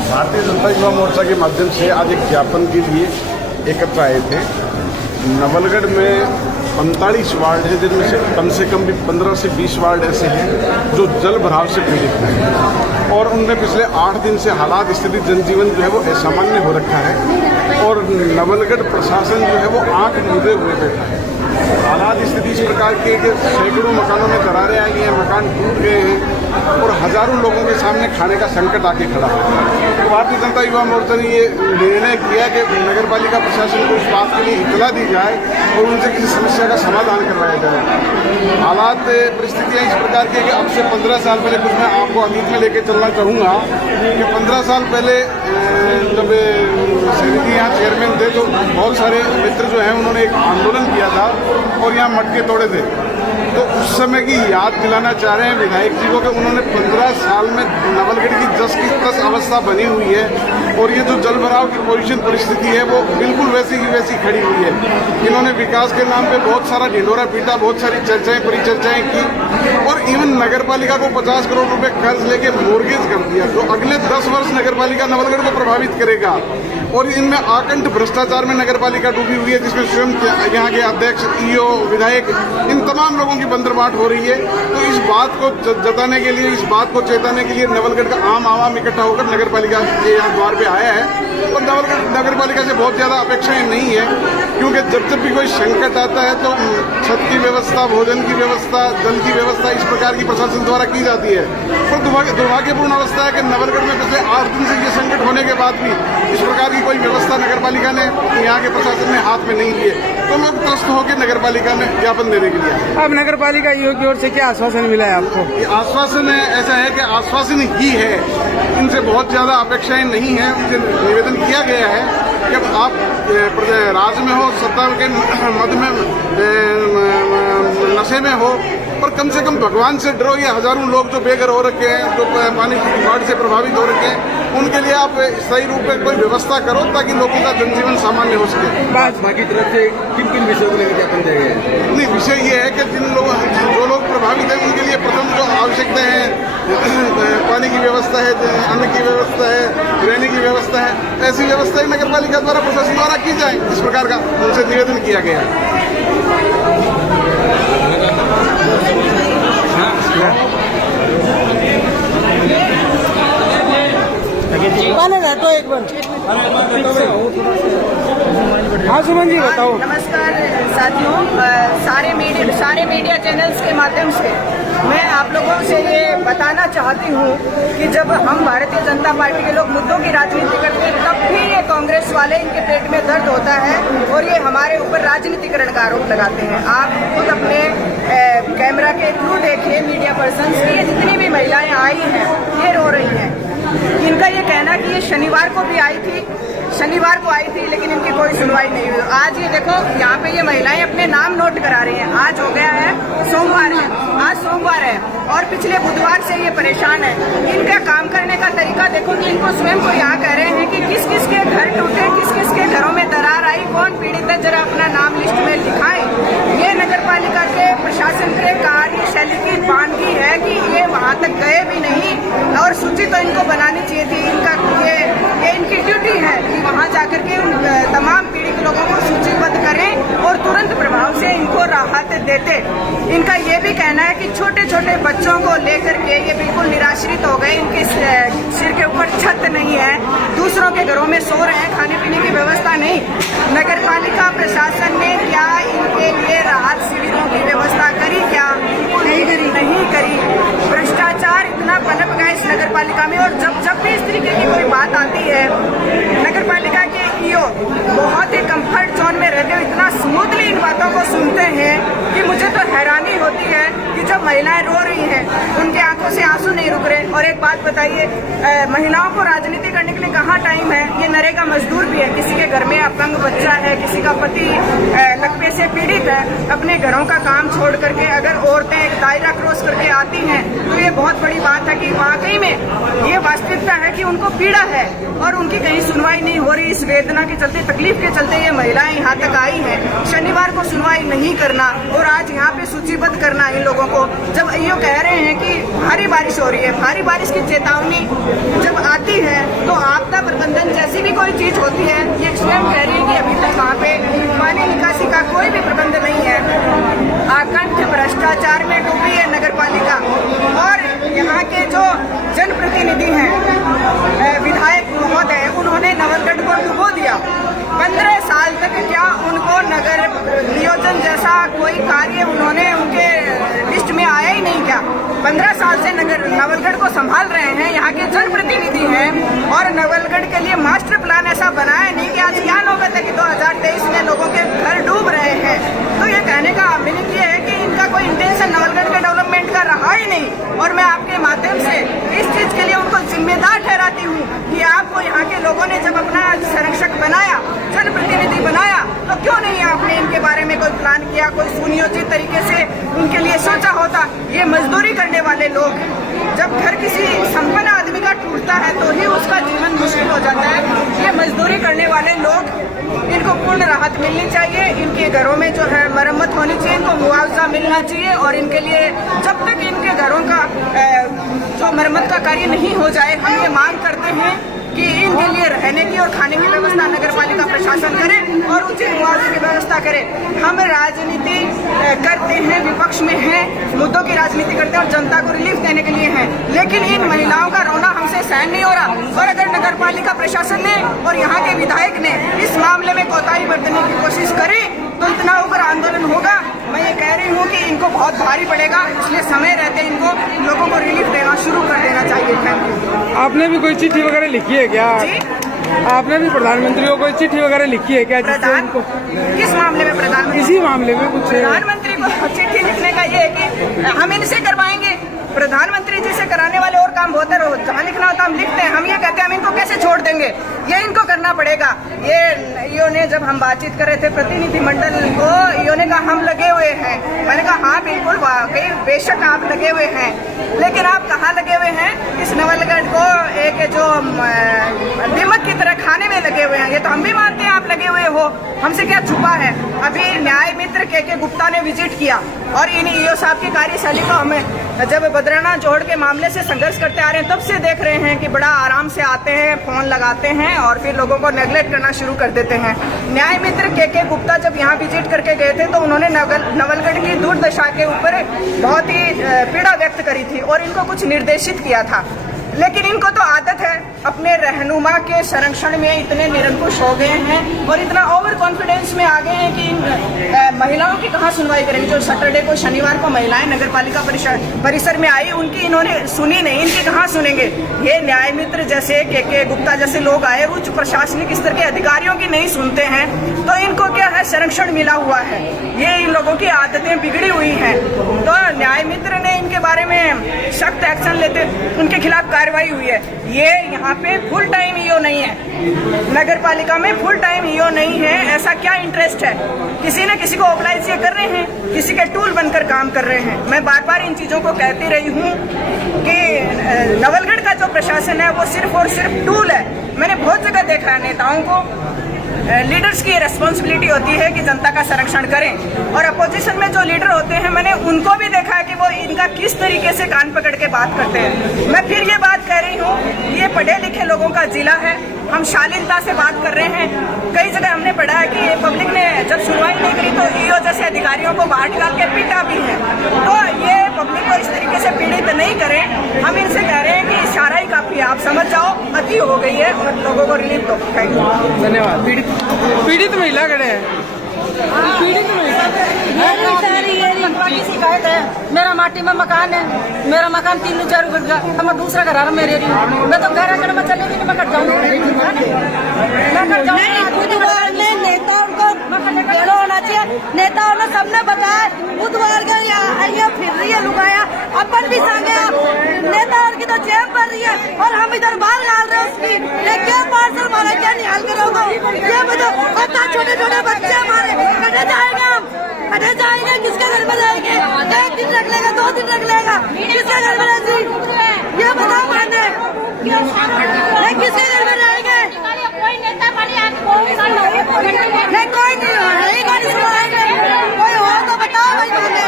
भारतीय जनता युवा मोर्चा के माध्यम से आज एक ज्ञापन के लिए एकत्र आए थे। नवलगढ़ में 45 वार्ड है, जिनमें से कम भी 15 से 20 वार्ड ऐसे हैं जो जल भराव से पीड़ित हैं और उनमें पिछले 8 दिन से हालात, स्थिति, जनजीवन जो है वो असामान्य हो रखा है और नवलगढ़ प्रशासन जो है वो आंख मूंदे हुए बैठा है। हालात, स्थिति इस प्रकार की है कि सैकड़ों मकानों में दरारें आई हैं, मकान टूट गए हैं और हजारों लोगों के सामने खाने का संकट आके खड़ा है। तो भारतीय जनता युवा मोर्चा ने ये निर्णय किया कि नगर पालिका प्रशासन को इस बात के लिए इतला दी जाए और उनसे किसी समस्या का समाधान करवाया जाए। हालात, परिस्थितियाँ इस प्रकार की है कि अब से 15 साल पहले, कुछ मैं आपको अतीत में लेके चलना चाहूँगा कि 15 साल पहले जब समिति यहाँ चेयरमैन थे तो बहुत सारे मित्र जो हैं उन्होंने एक आंदोलन किया था और यहाँ मटके तोड़े थे। तो उस समय की याद दिलाना चाह रहे हैं विधायक जी को कि उन्होंने 15 साल में नवलगढ़ की 10 की 10 अवस्था बनी हुई है और ये जो जल भराव की पोजीशन परिस्थिति है वो बिल्कुल वैसी की वैसी खड़ी हुई है। इन्होंने विकास के नाम पे बहुत सारा ढिंढोरा पीटा, बहुत सारी चर्चाएं परिचर्चाएं की और इवन नगर पालिका को 50 करोड़ रुपए कर्ज लेके मोर्गेज कर दिया जो अगले 10 वर्ष नगर पालिका नवलगढ़ को प्रभावित करेगा। और इनमें आकंठ भ्रष्टाचार में नगर पालिका डूबी हुई है, जिसमें स्वयं यहाँ के अध्यक्ष, ईओ, विधायक, इन तमाम लोगों की बंदरबाट हो रही है। तो इस बात को जताने के लिए, इस बात को चेताने के लिए नवलगढ़ का आम आवाम इकट्ठा होकर नगर पालिका के यहाँ द्वार पे आया है और नवलगढ़ नगर पालिका से बहुत ज्यादा अपेक्षाएं नहीं है, क्योंकि जब भी कोई संकट आता है तो छत की व्यवस्था, भोजन की व्यवस्था, जल की व्यवस्था इस प्रकार की प्रशासन द्वारा की जाती है। पर दुर्भाग्यपूर्ण अवस्था है कि नवलगढ़ में पिछले 8 दिन से ये संकट होने के बाद भी इस प्रकार की कोई व्यवस्था नगर पालिका ने, यहाँ के प्रशासन ने हाथ में नहीं लिए। तो लोग त्रस्त होकर नगर पालिका में ज्ञापन देने के लिए आए। अब नगर पालिका की ओर से क्या आश्वासन मिला है आपको? ये आश्वासन है, ऐसा है कि आश्वासन ही है, इनसे बहुत ज्यादा अपेक्षाएं नहीं है। उनसे निवेदन किया गया है कि आप राज्य में हो, सत्ता के मद में, नशे में हो, पर कम से कम भगवान से डरो। ये हजारों लोग जो बेघर हो रखे हैं, जो पानी की बाढ़ से प्रभावित हो रखे हैं, उनके लिए आप सही रूप में कोई व्यवस्था करो ताकि लोगों का जनजीवन सामान्य हो सके। भाजपा की तरफ से किन विषयों को लेकर ज्ञापन दिया गया है? नहीं, विषय ये है कि जो लोग प्रभावित हैं उनके लिए प्रथम जो आवश्यकताएं हैं, पानी की व्यवस्था है, अन्न की व्यवस्था है, रहने की व्यवस्था है, ऐसी व्यवस्थाएं नगर पालिका द्वारा, प्रशासन द्वारा की जाए, इस प्रकार का उनसे निवेदन किया गया है। हाँ सुमन जी बताओ। नमस्कार साथियों, सारे मीडिया चैनल्स के माध्यम से मैं आप लोगों से ये बताना चाहती हूँ कि जब हम भारतीय जनता पार्टी के लोग मुद्दों की राजनीति करते हैं तब भी ये कांग्रेस वाले, इनके पेट में दर्द होता है और ये हमारे ऊपर राजनीतिकरण का आरोप लगाते हैं। आप खुद अपने कैमरा के थ्रू देखिए, मीडिया पर्सन, ये जितनी भी महिलाएं आई हैं ये रो रही हैं। इनका ये कहना कि ये शनिवार को आई थी लेकिन इनकी कोई सुनवाई नहीं हुई। आज ये देखो यहाँ पे ये महिलाएं अपने नाम नोट करा रही हैं। आज हो गया है सोमवार है, आज सोमवार है और पिछले बुधवार से ये परेशान है। इनका काम करने का तरीका देखो कि इनको स्वयं को यहाँ कह रहे हैं कि किस किस के घर टूटे, किस किस के घरों में दरार आई, कौन पीड़ित है, जरा अपना नाम लिस्ट में लिखाएं। ये नगर पालिका के प्रशासन के कार्यशैली की वानगी है कि ये वहाँ तक गए भी नहीं और सूची तो इनको बनानी चाहिए थी। इनका ये इनकी ड्यूटी है कि वहाँ जाकर के तमाम पीड़ित लोगों को सूचीबद्ध करें और तुरंत प्रभाव से इनको राहत देते। इनका ये भी कहना है कि छोटे छोटे बच्चों को लेकर के ये बिल्कुल निराश्रित हो गए, इनके सिर के ऊपर छत नहीं है, दूसरों के घरों में सो रहे हैं, खाने पीने की व्यवस्था नहीं। नगर पालिका प्रशासन ने क्या इनके लिए राहत शिविरों की व्यवस्था करी? क्या नहीं करी। भ्रष्टाचार इतना पनप गया इस नगर पालिका में और जब भी इस तरीके की कोई बात आती है, नगर पालिका के ईओ बहुत ही कंफर्ट जोन में रहते हुए इतना स्मूथली इन बातों को सुनते हैं कि मुझे तो हैरानी होती है कि जब महिलाएं रो रही हैं उनके आंखों से आंसू नहीं रुक रहे। और एक बात बताइए, महिलाओं को राजनीति करने के लिए कहाँ टाइम है? ये नरेगा मजदूर भी है, किसी के घर में अपंग बच्चा है, किसी का पति लकवे से पीड़ित है, अपने घरों का काम छोड़ करके अगर औरतें एक दायरा क्रॉस करके आती हैं तो ये बहुत बड़ी बात है कि वाकई में ये वास्तविकता है कि उनको पीड़ा है और उनकी कहीं सुनवाई नहीं हो रही। इस वेदना के चलते, तकलीफ के चलते ये महिलाएं यहाँ तक आई हैं। शनिवार को सुनवाई नहीं करना और आज यहाँ पे सूचीबद्ध करना इन लोगों को, जब ये कह रहे हैं कि भारी बारिश हो रही है। भारी बारिश की चेतावनी जब आती है तो आपदा प्रबंधन जैसी भी कोई चीज होती है, ये स्वयं कह रही है कि अभी तक वहाँ पे पानी निकासी का कोई भी प्रबंध नहीं है। भ्रष्टाचार में डूबी है नगर पालिका। और यहाँ के जो जनप्रतिनिधि हैं, विधायक महोदय, उन्होंने नवलगढ़ को डुबो दिया। 15 साल तक क्या उनको नगर नियोजन जैसा कोई कार्य उन्होंने उनके लिस्ट में आया ही नहीं क्या? 15 साल से नवलगढ़ को संभाल रहे हैं, यहाँ के जनप्रतिनिधि हैं, और नवलगढ़ के लिए मास्टर प्लान ऐसा बनाया नहीं कि आज क्या नौबत है कि 2023 में लोगों के घर डूब रहे हैं। तो ये कहने का मीनिंग ये है कि इनका कोई इंटेंशन नवलगढ़ के डेवलपमेंट का रहा ही नहीं। और मैं आपके माध्यम से इस चीज के लिए उनको जिम्मेदार ठहराती हूँ कि आपको यहाँ के लोगों ने जब अपना संरक्षक बनाया, जनप्रतिनिधि बनाया, तो क्यों नहीं आपने इनके बारे में कोई प्लान किया, कोई सुनियोजित तरीके से उनके लिए सोचा होता। ये मजदूरी करने वाले लोग, जब घर किसी संपन्न आदमी का टूटता है तो ही उसका जीवन मुश्किल हो जाता है। ये मजदूरी करने वाले लोग, इनको पूर्ण राहत मिलनी चाहिए। इनके घरों में जो है मरम्मत होनी चाहिए, इनको मुआवजा मिलना चाहिए। और इनके लिए जब तक इनके घरों का जो मरम्मत का कार्य नहीं हो जाए, हम ये मांग करते हैं कि इनके लिए रहने की और खाने की व्यवस्था नगर पालिका प्रशासन करे और उचित मुआवजे की व्यवस्था करे। हम राजनीति करते हैं, विपक्ष में हैं, मुद्दों की राजनीति करते हैं और जनता को रिलीफ देने के लिए हैं, लेकिन इन महिलाओं का रोना हमसे सहन नहीं हो रहा। और अगर नगर पालिका प्रशासन ने और यहाँ के विधायक ने इस मामले में कोताही बरतने की कोशिश करी तो इतना उग्र आंदोलन होगा। मैं ये कह रही हूँ कि इनको बहुत भारी पड़ेगा, इसलिए समय रहते इनको लोगों को रिलीफ देना शुरू कर देना चाहिए। Thank you. आपने भी कोई चिट्ठी वगैरह लिखी है क्या? जी, आपने भी प्रधानमंत्री को कोई चिट्ठी वगैरह लिखी है क्या? किस मामले में प्रधानमंत्री? इसी मामले में कुछ प्रधानमंत्री को चिट्ठी लिखने का ये है कि हम इनसे करवाएंगे। प्रधानमंत्री जी से कराने वाले और काम होते रहो, जहाँ लिखना होता हम लिखते हैं। हम ये कहते हैं हम इनको कैसे छोड़ देंगे, ये इनको करना पड़ेगा। ये इन्होंने जब हम बातचीत कर रहे थे प्रतिनिधि मंडल को, इन्होंने कहा हम लगे हुए हैं। मैंने कहा हाँ बिल्कुल, वाकई बेशक आप लगे हुए हैं, लेकिन आप कहाँ लगे हुए हैं? इस नवलगढ़ को एक जो दीमक की तरह खाने में लगे हुए हैं। ये तो हम भी मानते हैं आप लगे हुए हो, हमसे क्या छुपा है। अभी न्याय मित्र के गुप्ता ने विजिट किया और इन ईओ साहब की कार्यशैली को हमें जब बद्राना जोड़ के मामले से संघर्ष करते आ रहे हैं तब से देख रहे हैं कि बड़ा आराम से आते हैं, फोन लगाते हैं और फिर लोगों को नेग्लेक्ट करना शुरू कर देते हैं। न्याय मित्र के गुप्ता जब यहाँ विजिट करके गए थे तो उन्होंने नवलगढ़ की दुर्दशा के ऊपर बहुत ही पीड़ा व्यक्त करी थी और इनको कुछ निर्देशित किया था। लेकिन इनको तो आदत है, अपने रहनुमा के संरक्षण में इतने निरंकुश हो गए हैं और इतना ओवर कॉन्फिडेंस में आ गए हैं कि इन महिलाओं की कहाँ सुनवाई करेंगे। जो सैटरडे को, शनिवार को महिलाएं नगर पालिका परिसर में आई, उनकी इन्होंने सुनी नहीं, इनकी कहाँ सुनेंगे। ये न्याय मित्र जैसे के गुप्ता जैसे लोग आए, उच्च प्रशासनिक स्तर के अधिकारियों की नहीं सुनते हैं, तो इनको क्या है, संरक्षण मिला हुआ है। ये इन लोगों की आदतें बिगड़ी हुई हैं। तो न्याय मित्र ने इनके बारे में सख्त एक्शन लेते, उनके खिलाफ कार्रवाई हुई है। ये यहाँ पे फुल टाइम ईओ नहीं है, नगर पालिका में फुल टाइम ईओ नहीं है। ऐसा क्या इंटरेस्ट है? किसी न किसी को ऑब्लाइज ये कर रहे हैं, किसी के टूल बनकर काम कर रहे हैं। मैं बार बार इन चीजों को कहती रही हूँ कि नवलगढ़ का जो प्रशासन है वो सिर्फ और सिर्फ टूल है। मैंने बहुत जगह देखा है नेताओं को, लीडर्स की रेस्पॉन्सिबिलिटी होती है कि जनता का संरक्षण करें, और अपोजिशन में जो लीडर होते हैं मैंने उनको भी देखा है कि वो इनका किस तरीके से कान पकड़ के बात करते हैं। मैं फिर ये बात कह रही हूँ, ये पढ़े लिखे लोगों का जिला है, हम शालीनता से बात कर रहे हैं। कई जगह हमने पढ़ा है कि पब्लिक ने जब सुनवाई नहीं करी तो ईओ जैसे अधिकारियों को बाहर निकाल के पीटा भी है। तो ये पब्लिक को इस तरीके से पीड़ित नहीं करें। हम इनसे कह रहे हैं कि इशारा ही काफी है, आप समझ जाओ, अति हो गई है और लोगों को रिलीफ दो। Thank you. धन्यवाद। पीड़ित महिला खड़े हैं, पीड़ित महिला की शिकायत है। मेरा माटी में मकान है, मेरा मकान 3,000 रुपये का, अब मैं दूसरा घर आ रहा मेरे लिए, मैं तो घर अगर मैं चले भी नहीं, मैं कट जाऊंगी। नेताओं को होना चाहिए, नेताओं ने सबने बताया बुधवार के आइए फिर रही है लुगाया, अपन भी संगे नेताओं की तो जेब भर रही है और हम इधर बाहर डाल रहे हैं उसकी। क्या पार्सल मारा, क्या निहाल करोगे? ये बताओ, इतना छोटे छोटे बच्चे हमारे कटे जाएंगे, हम कटे जाएंगे, किसके घर में जाएंगे? 1 दिन रख लेगा, 2 दिन रख लेगा, किसके घर में रहेंगे? ये बताओ मैंने, किसके घर में रहेंगे? कोई नेता नहीं, कोई नहीं कोई हो तो बताओ भाई। मैंने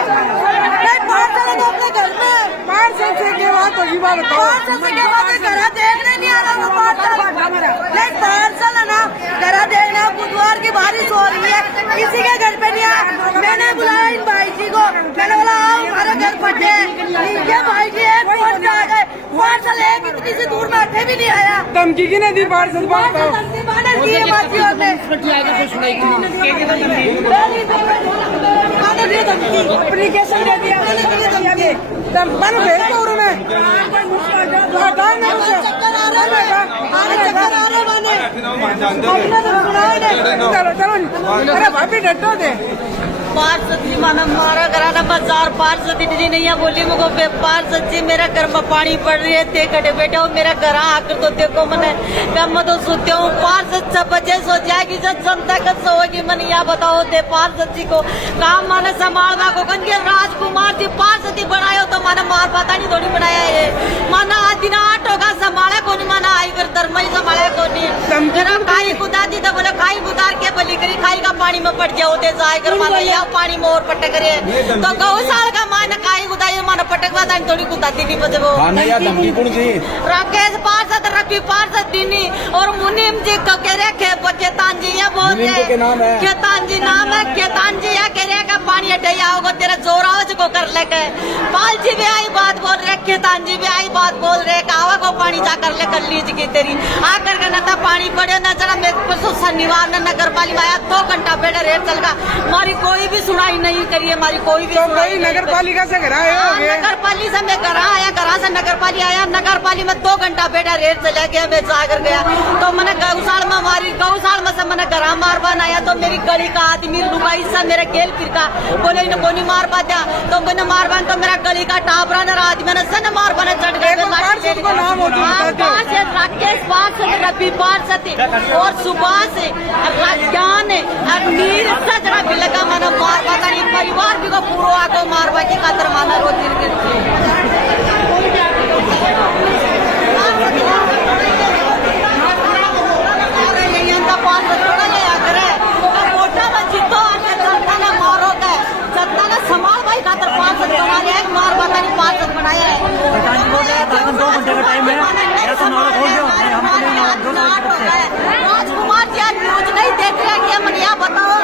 नहीं पार्सल तो अपने घर में, पार्सल से क्या बात होगी? पार्सल से क्या बात है? घर घर देखने नहीं आ रहा वो नहीं पार्सल है ना घर देखना बुधवार की बारिश हो रही है किसी के घर पे नहीं आया मैंने बुलाया इन भाई जी को मैंने बोला आओ हमारे घर पटे ये भाई जी एक फोन पे आ गए पार्सल एक इतनी सी दूर बैठे भी नहीं आया धमकी की नहीं दी पार्सल एप्लीकेशन दे दिया मैंने भेज दो उन्होंने चलो चलो अरे भाभी डटो दे पार्षद जी माना मारा कराना बाजार पार्षद इतनी नहीं है बोली मुझको पार्षद जी मेरा घर में पानी पड़ रही है ते कटे बैठे हो मेरा घर आकर तो देखो मैंने मैं तो सोते हूँ पार्षद 6 बजे सो जाएगी जब जनता कब सोएगी मैंने यह बताओ थे पार्षद जी को काम माने संभालना को कहेंगे राजकुमार जी पार्षद जी बनाए हो तो माना मार पता नहीं थोड़ी बनाया है माना दिन 8 होगा संभाले को नहीं माना आई कर धर्म ही संभाले को नहीं मेरा खाई गुदा दी तो बोले खाई गुदार के बली करी खाई का पानी में पड़ जाओ दे जाए कर माना पानी में और पटक करे तो गौशाल का मान काई गुदाई मान पटक वादा थोड़ी गुदाती नहीं बचे वो राकेश पार्षद रफी पार्षद दीनी और मुनीम जी को कह रहे खे केतान जी ये बोल रहे केतान जी नाम है केतान जी ये कह रहे का पानी हटैया होगा तेरा जोरावज को कर लेके पाल जी भी आई बात बोल रहे केतान जी भी आई बात बोल रहे कावा को पानी जा कर ले कर लीजिए तेरी आकर के न पानी पड़े न जरा मेरे को शनिवार नगर पालिका आया 2 घंटा बेड़ा रेट चल रहा हमारी कोई भी सुनाई नहीं करी हमारी कोई भी नगर पालिका से घर आए हो नगर पालिका से मैं घर आया घर से नगर पालिका आया नगर पालिका में 2 घंटा बेटा रेट चला गया मैं जाकर गया तो मैंने गौशाल में हमारी गौशाल में से मैंने घर मार बनाया तो मेरी गली का आदमी लुगाई सा मेरा गेल फिर का बोले न कोनी मार पाता तो मैंने मार बन तो मेरा गली का टापरा न आदमी ने सन मार बने चढ़ गए राकेश पार्षद रफी पार्षद और सुभाष ज्ञान अग्निर सजरा भी लगा मैंने मार पता नहीं परिवार भी को पूरा आको मारवा की खातर माना रोती संभाल भाई खातर पार्षद बना लिया है मार पता नहीं पार्षद बनाया है 2 घंटे का टाइम है राजकुमार जी आज न्यूज नहीं देख रहे क्या मैंने यहाँ बताओ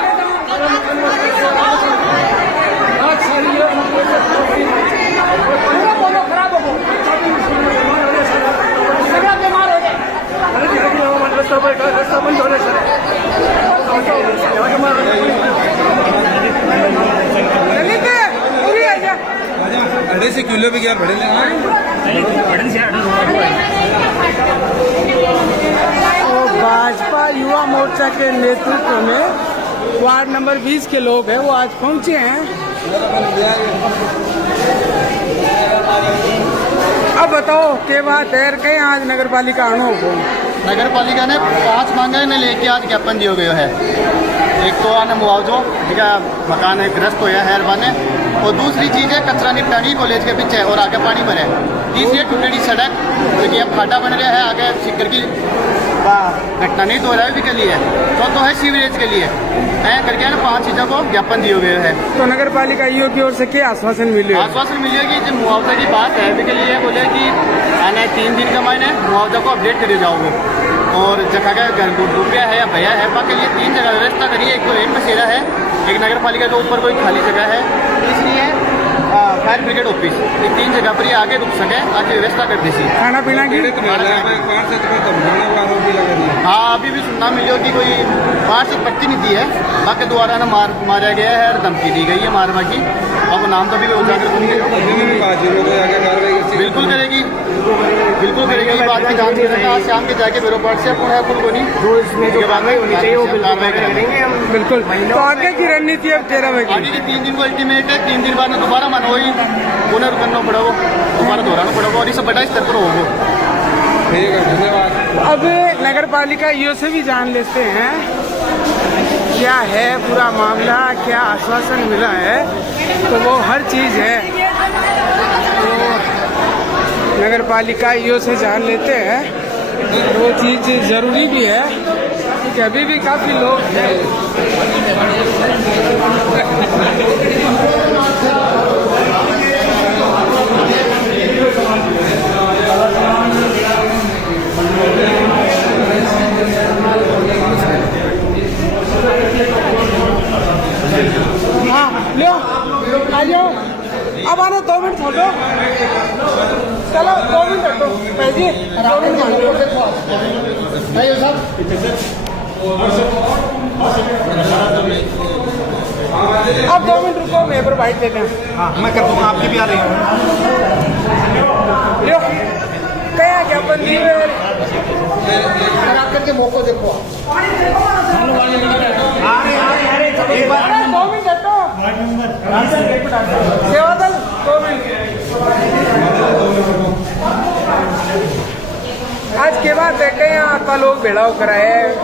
अड़े से किलो भी क्या बड़े भाजपा युवा मोर्चा के नेतृत्व में वार्ड नंबर 20 के लोग हैं वो आज पहुंचे हैं। अब बताओ क्या बात है कहीं आज नगर पालिका आनो को नगर पालिका ने 5 मांगे ने लेके आज ज्ञापन दिया गया है। एक तो आने मुआवजो ठीक है मकान है ग्रस्त हो है बने और दूसरी चीज़ है कचरा निपटानी कॉलेज के पीछे और आगे पानी भरे। तीसरी है टूटेडी सड़क क्योंकि अब खाटा बन रहा है आगे सिक्कर की घटना नहीं तो हो रहा है के लिए तो है सीवरेज के लिए करके ना 5 चीज़ों को ज्ञापन दिए हुए है। तो नगर पालिका ईओ की ओर से क्या आश्वासन मिले? आश्वासन मिलेगी जो मुआवजा की बात है के लिए बोले कि आने 3 दिन का महीने मुआवजा को अपडेट करे जाओगे और जगह का घर रुपया है या भैया है बाकी लिए 3 जगह व्यवस्था करिए। एक तो रेट बसेरा है एक नगर पालिका के ऊपर कोई खाली जगह है इसलिए फायर ब्रिगेड ऑफिस ये 3 जगह पर ही आगे रुक सके आगे व्यवस्था कर दी सी खाना पीना की हाँ अभी भी सुनना मिलो कि कोई वार्षिक प्रतिनिधि है बाकी द्वारा ना मारा गया है और धमकी दी गई है मारवा की अब नाम तो भी उजागर बिल्कुल करेगी ये बात की जांच करेंगे आज शाम के जाके ब्यूरो पार्ट से पुणे कुल को नहीं बिल्कुल। तो आगे की रणनीति अब 13 बजे आगे के 3 दिन को अल्टीमेट है 3 दिन बाद में दोबारा मन वही पुनर् करना पड़ा वो दोबारा दोहराना पड़ा और इसे बड़ा स्तर पर होगा। ठीक है धन्यवाद। अब नगर पालिका ईओ से भी जान लेते हैं क्या है पूरा मामला क्या आश्वासन मिला है तो वो हर चीज़ है तो नगर पालिका ईओ से जान लेते हैं वो चीज़ ज़रूरी भी है क्योंकि अभी भी काफ़ी लोग हैं। हाँ लो आ जाओ, अब आना 2 मिनट फोटो, चलो 2 मिनट हटो जी, 2 मिनट अब 2 मिनट रुको, मैं पर बाइट देते हैं। हाँ मैं कर दूँगा, आपकी भी आ रही है। लो क्या ज्ञापन दी करके मौको देखो एक बार 2 मिनट हटो, सेवादल 2 मिनट। आज के बाद देखे यहाँ आपका लोग भेड़ाव कराए।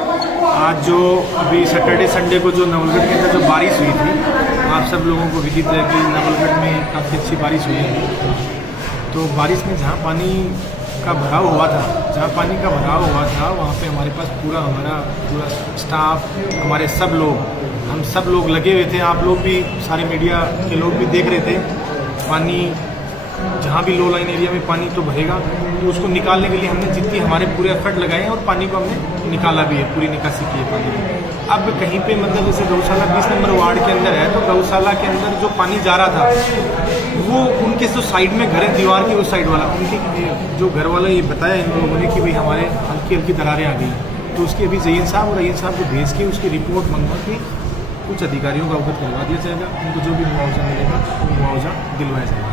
आज जो अभी सैटरडे संडे को जो नवलगढ़ के अंदर जो बारिश हुई थी, आप सब लोगों को विदित है कि नवलगढ़ में काफ़ी अच्छी बारिश हुई है। तो बारिश में जहाँ पानी का भराव हुआ था, वहाँ पे हमारे पास हमारा पूरा स्टाफ, हमारे सब लोग, हम सब लोग लगे हुए थे। आप लोग भी, सारे मीडिया के लोग भी देख रहे थे। पानी जहाँ भी लो लाइन एरिया में पानी तो भरेगा, तो उसको निकालने के लिए हमने जितनी हमारे पूरे एफर्ट लगाए हैं और पानी को हमने निकाला भी है, पूरी निकासी की है पानी की। अब कहीं पे मतलब जैसे गौशाला 20 नंबर वार्ड के अंदर है, तो गौशाला के अंदर जो पानी जा रहा था वो उनके जो साइड में घर है, दीवार की उस साइड वाला, उनके जो घर वाला ये बताया इन लोगों ने कि भाई हमारे हल्की हल्की दरारें आ गई। तो उसकी अभी जहीन साहब और अय्यन साहब को भेज के उसकी रिपोर्ट मंगवा के कुछ अधिकारियों का अवगत करवा दिया जाएगा। उनको जो भी मुआवजा मिलेगा वो मुआवजा दिलवाया जाएगा।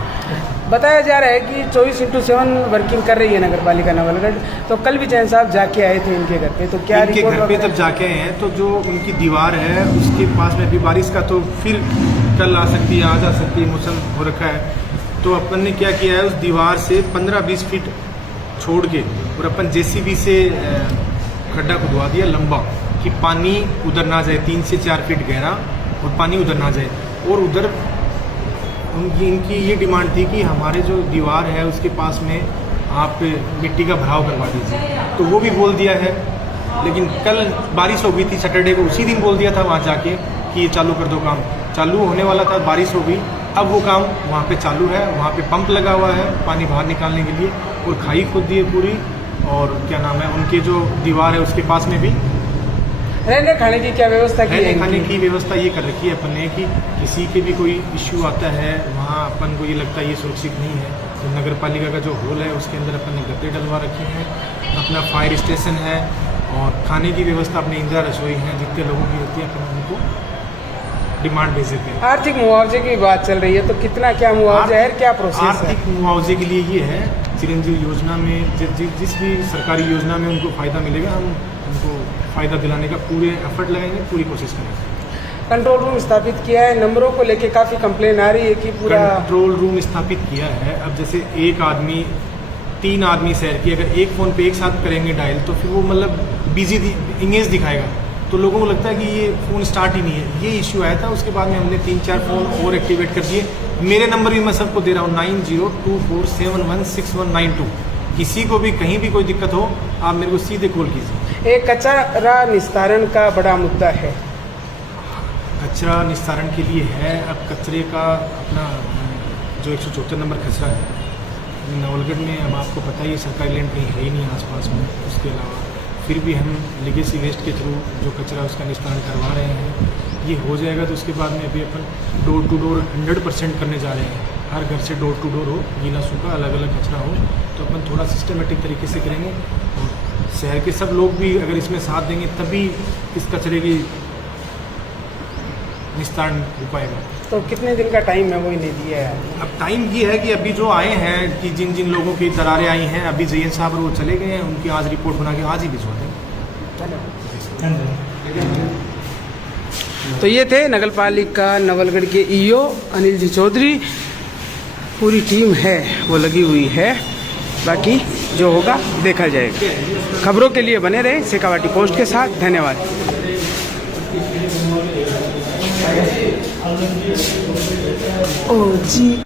बताया जा रहा है कि 24/7 वर्किंग कर रही है नगर पालिका नवलगढ़। तो कल भी जैन साहब जाके आए थे इनके घर पे, तो क्या इनके घर पे जब जाके आए हैं तो जो उनकी दीवार है उसके पास में भी बारिश का, तो फिर कल आ सकती है, आज आ सकती है, मौसम हो रखा है। तो अपन ने क्या किया है, उस दीवार से 15-20 फीट छोड़ के और अपन JCB से खड्डा खुदवा दिया लंबा, कि पानी उधर ना जाए, 3 से 4 फीट गहरा, और पानी उधर ना जाए। और उधर इनकी ये डिमांड थी कि हमारे जो दीवार है उसके पास में आप मिट्टी का भराव करवा दीजिए, तो वो भी बोल दिया है। लेकिन कल बारिश हो गई थी, सैटरडे को उसी दिन बोल दिया था वहाँ जाके कि ये चालू कर दो, काम चालू होने वाला था, बारिश हो गई। अब वो काम वहाँ पे चालू है, वहाँ पे पंप लगा हुआ है पानी बाहर निकालने के लिए, और खाई खुद दी है पूरी। और क्या नाम है, उनके जो दीवार है उसके पास में भी रहने खाने की क्या व्यवस्था की है? रहने खाने की व्यवस्था ये कर रखी है अपन ने कि किसी के भी कोई इश्यू आता है वहाँ अपन को ये लगता है ये सुरक्षित नहीं है, तो नगर पालिका का जो हॉल है उसके अंदर अपन ने गद्दे डलवा रखे हैं, अपना फायर स्टेशन है, और खाने की व्यवस्था अपनी इंदिरा रसोई है। जितने लोगों की होती है अपन उनको डिमांड भेज देते हैं। आर्थिक मुआवजे की बात चल रही है, तो कितना क्या मुआवजा है, क्या प्रोसेस है? आर्थिक मुआवजे के लिए ये है, चिरंजीवी योजना में जिस भी सरकारी योजना में उनको फ़ायदा मिलेगा, हम उनको फ़ायदा दिलाने का पूरे एफर्ट लगाएंगे, पूरी कोशिश करेंगे। कंट्रोल रूम स्थापित किया है, नंबरों को लेके काफ़ी कंप्लेन आ रही है कि पूरा कंट्रोल रूम स्थापित किया है। अब जैसे 3 आदमी शहर की अगर एक फ़ोन पे एक साथ करेंगे डायल, तो फिर वो मतलब बिजी इंगेज दिखाएगा, तो लोगों को लगता है कि ये फ़ोन स्टार्ट ही नहीं है। ये इश्यू आया था, उसके बाद में हमने 3-4 फ़ोन और एक्टिवेट कर दिए। मेरे नंबर भी मैं सबको दे रहा हूँ, 9024716192। किसी को भी कहीं भी कोई दिक्कत हो, आप मेरे को सीधे कॉल कीजिए। एक कचरा निस्तारण का बड़ा मुद्दा है, कचरा निस्तारण के लिए है। अब कचरे का अपना जो 174 नंबर कचरा है नवलगढ़ में, अब आपको पता ही है सरकारी लैंड कहीं है ही नहीं आसपास में। उसके अलावा फिर भी हम लीगेसी वेस्ट के थ्रू जो कचरा उसका निस्तारण करवा रहे हैं, ये हो जाएगा तो उसके बाद में अभी अपन डोर टू डोर 100% करने जा रहे हैं। हर घर से डोर टू डोर हो, गीला सूखा अलग अलग कचरा हो, तो अपन थोड़ा सिस्टमेटिक तरीके से करेंगे। और शहर के सब लोग भी अगर इसमें साथ देंगे तभी इस कचरे की निस्तारण हो पाएगा। तो कितने दिन का टाइम है वो ही नहीं दिया है? अब टाइम ये है कि अभी जो आए हैं कि जिन जिन लोगों की दरारें आई हैं, अभी जयन साहब वो चले गए हैं, उनकी आज रिपोर्ट बना के आज ही भिजवा देंगे। तो ये थे नगर पालिका नवलगढ़ के ईओ अनिल जी चौधरी। पूरी टीम है वो लगी हुई है, बाकी जो होगा देखा जाएगा। खबरों के लिए बने रहे शेखावाटी पोस्ट के साथ। धन्यवाद। ओ जी।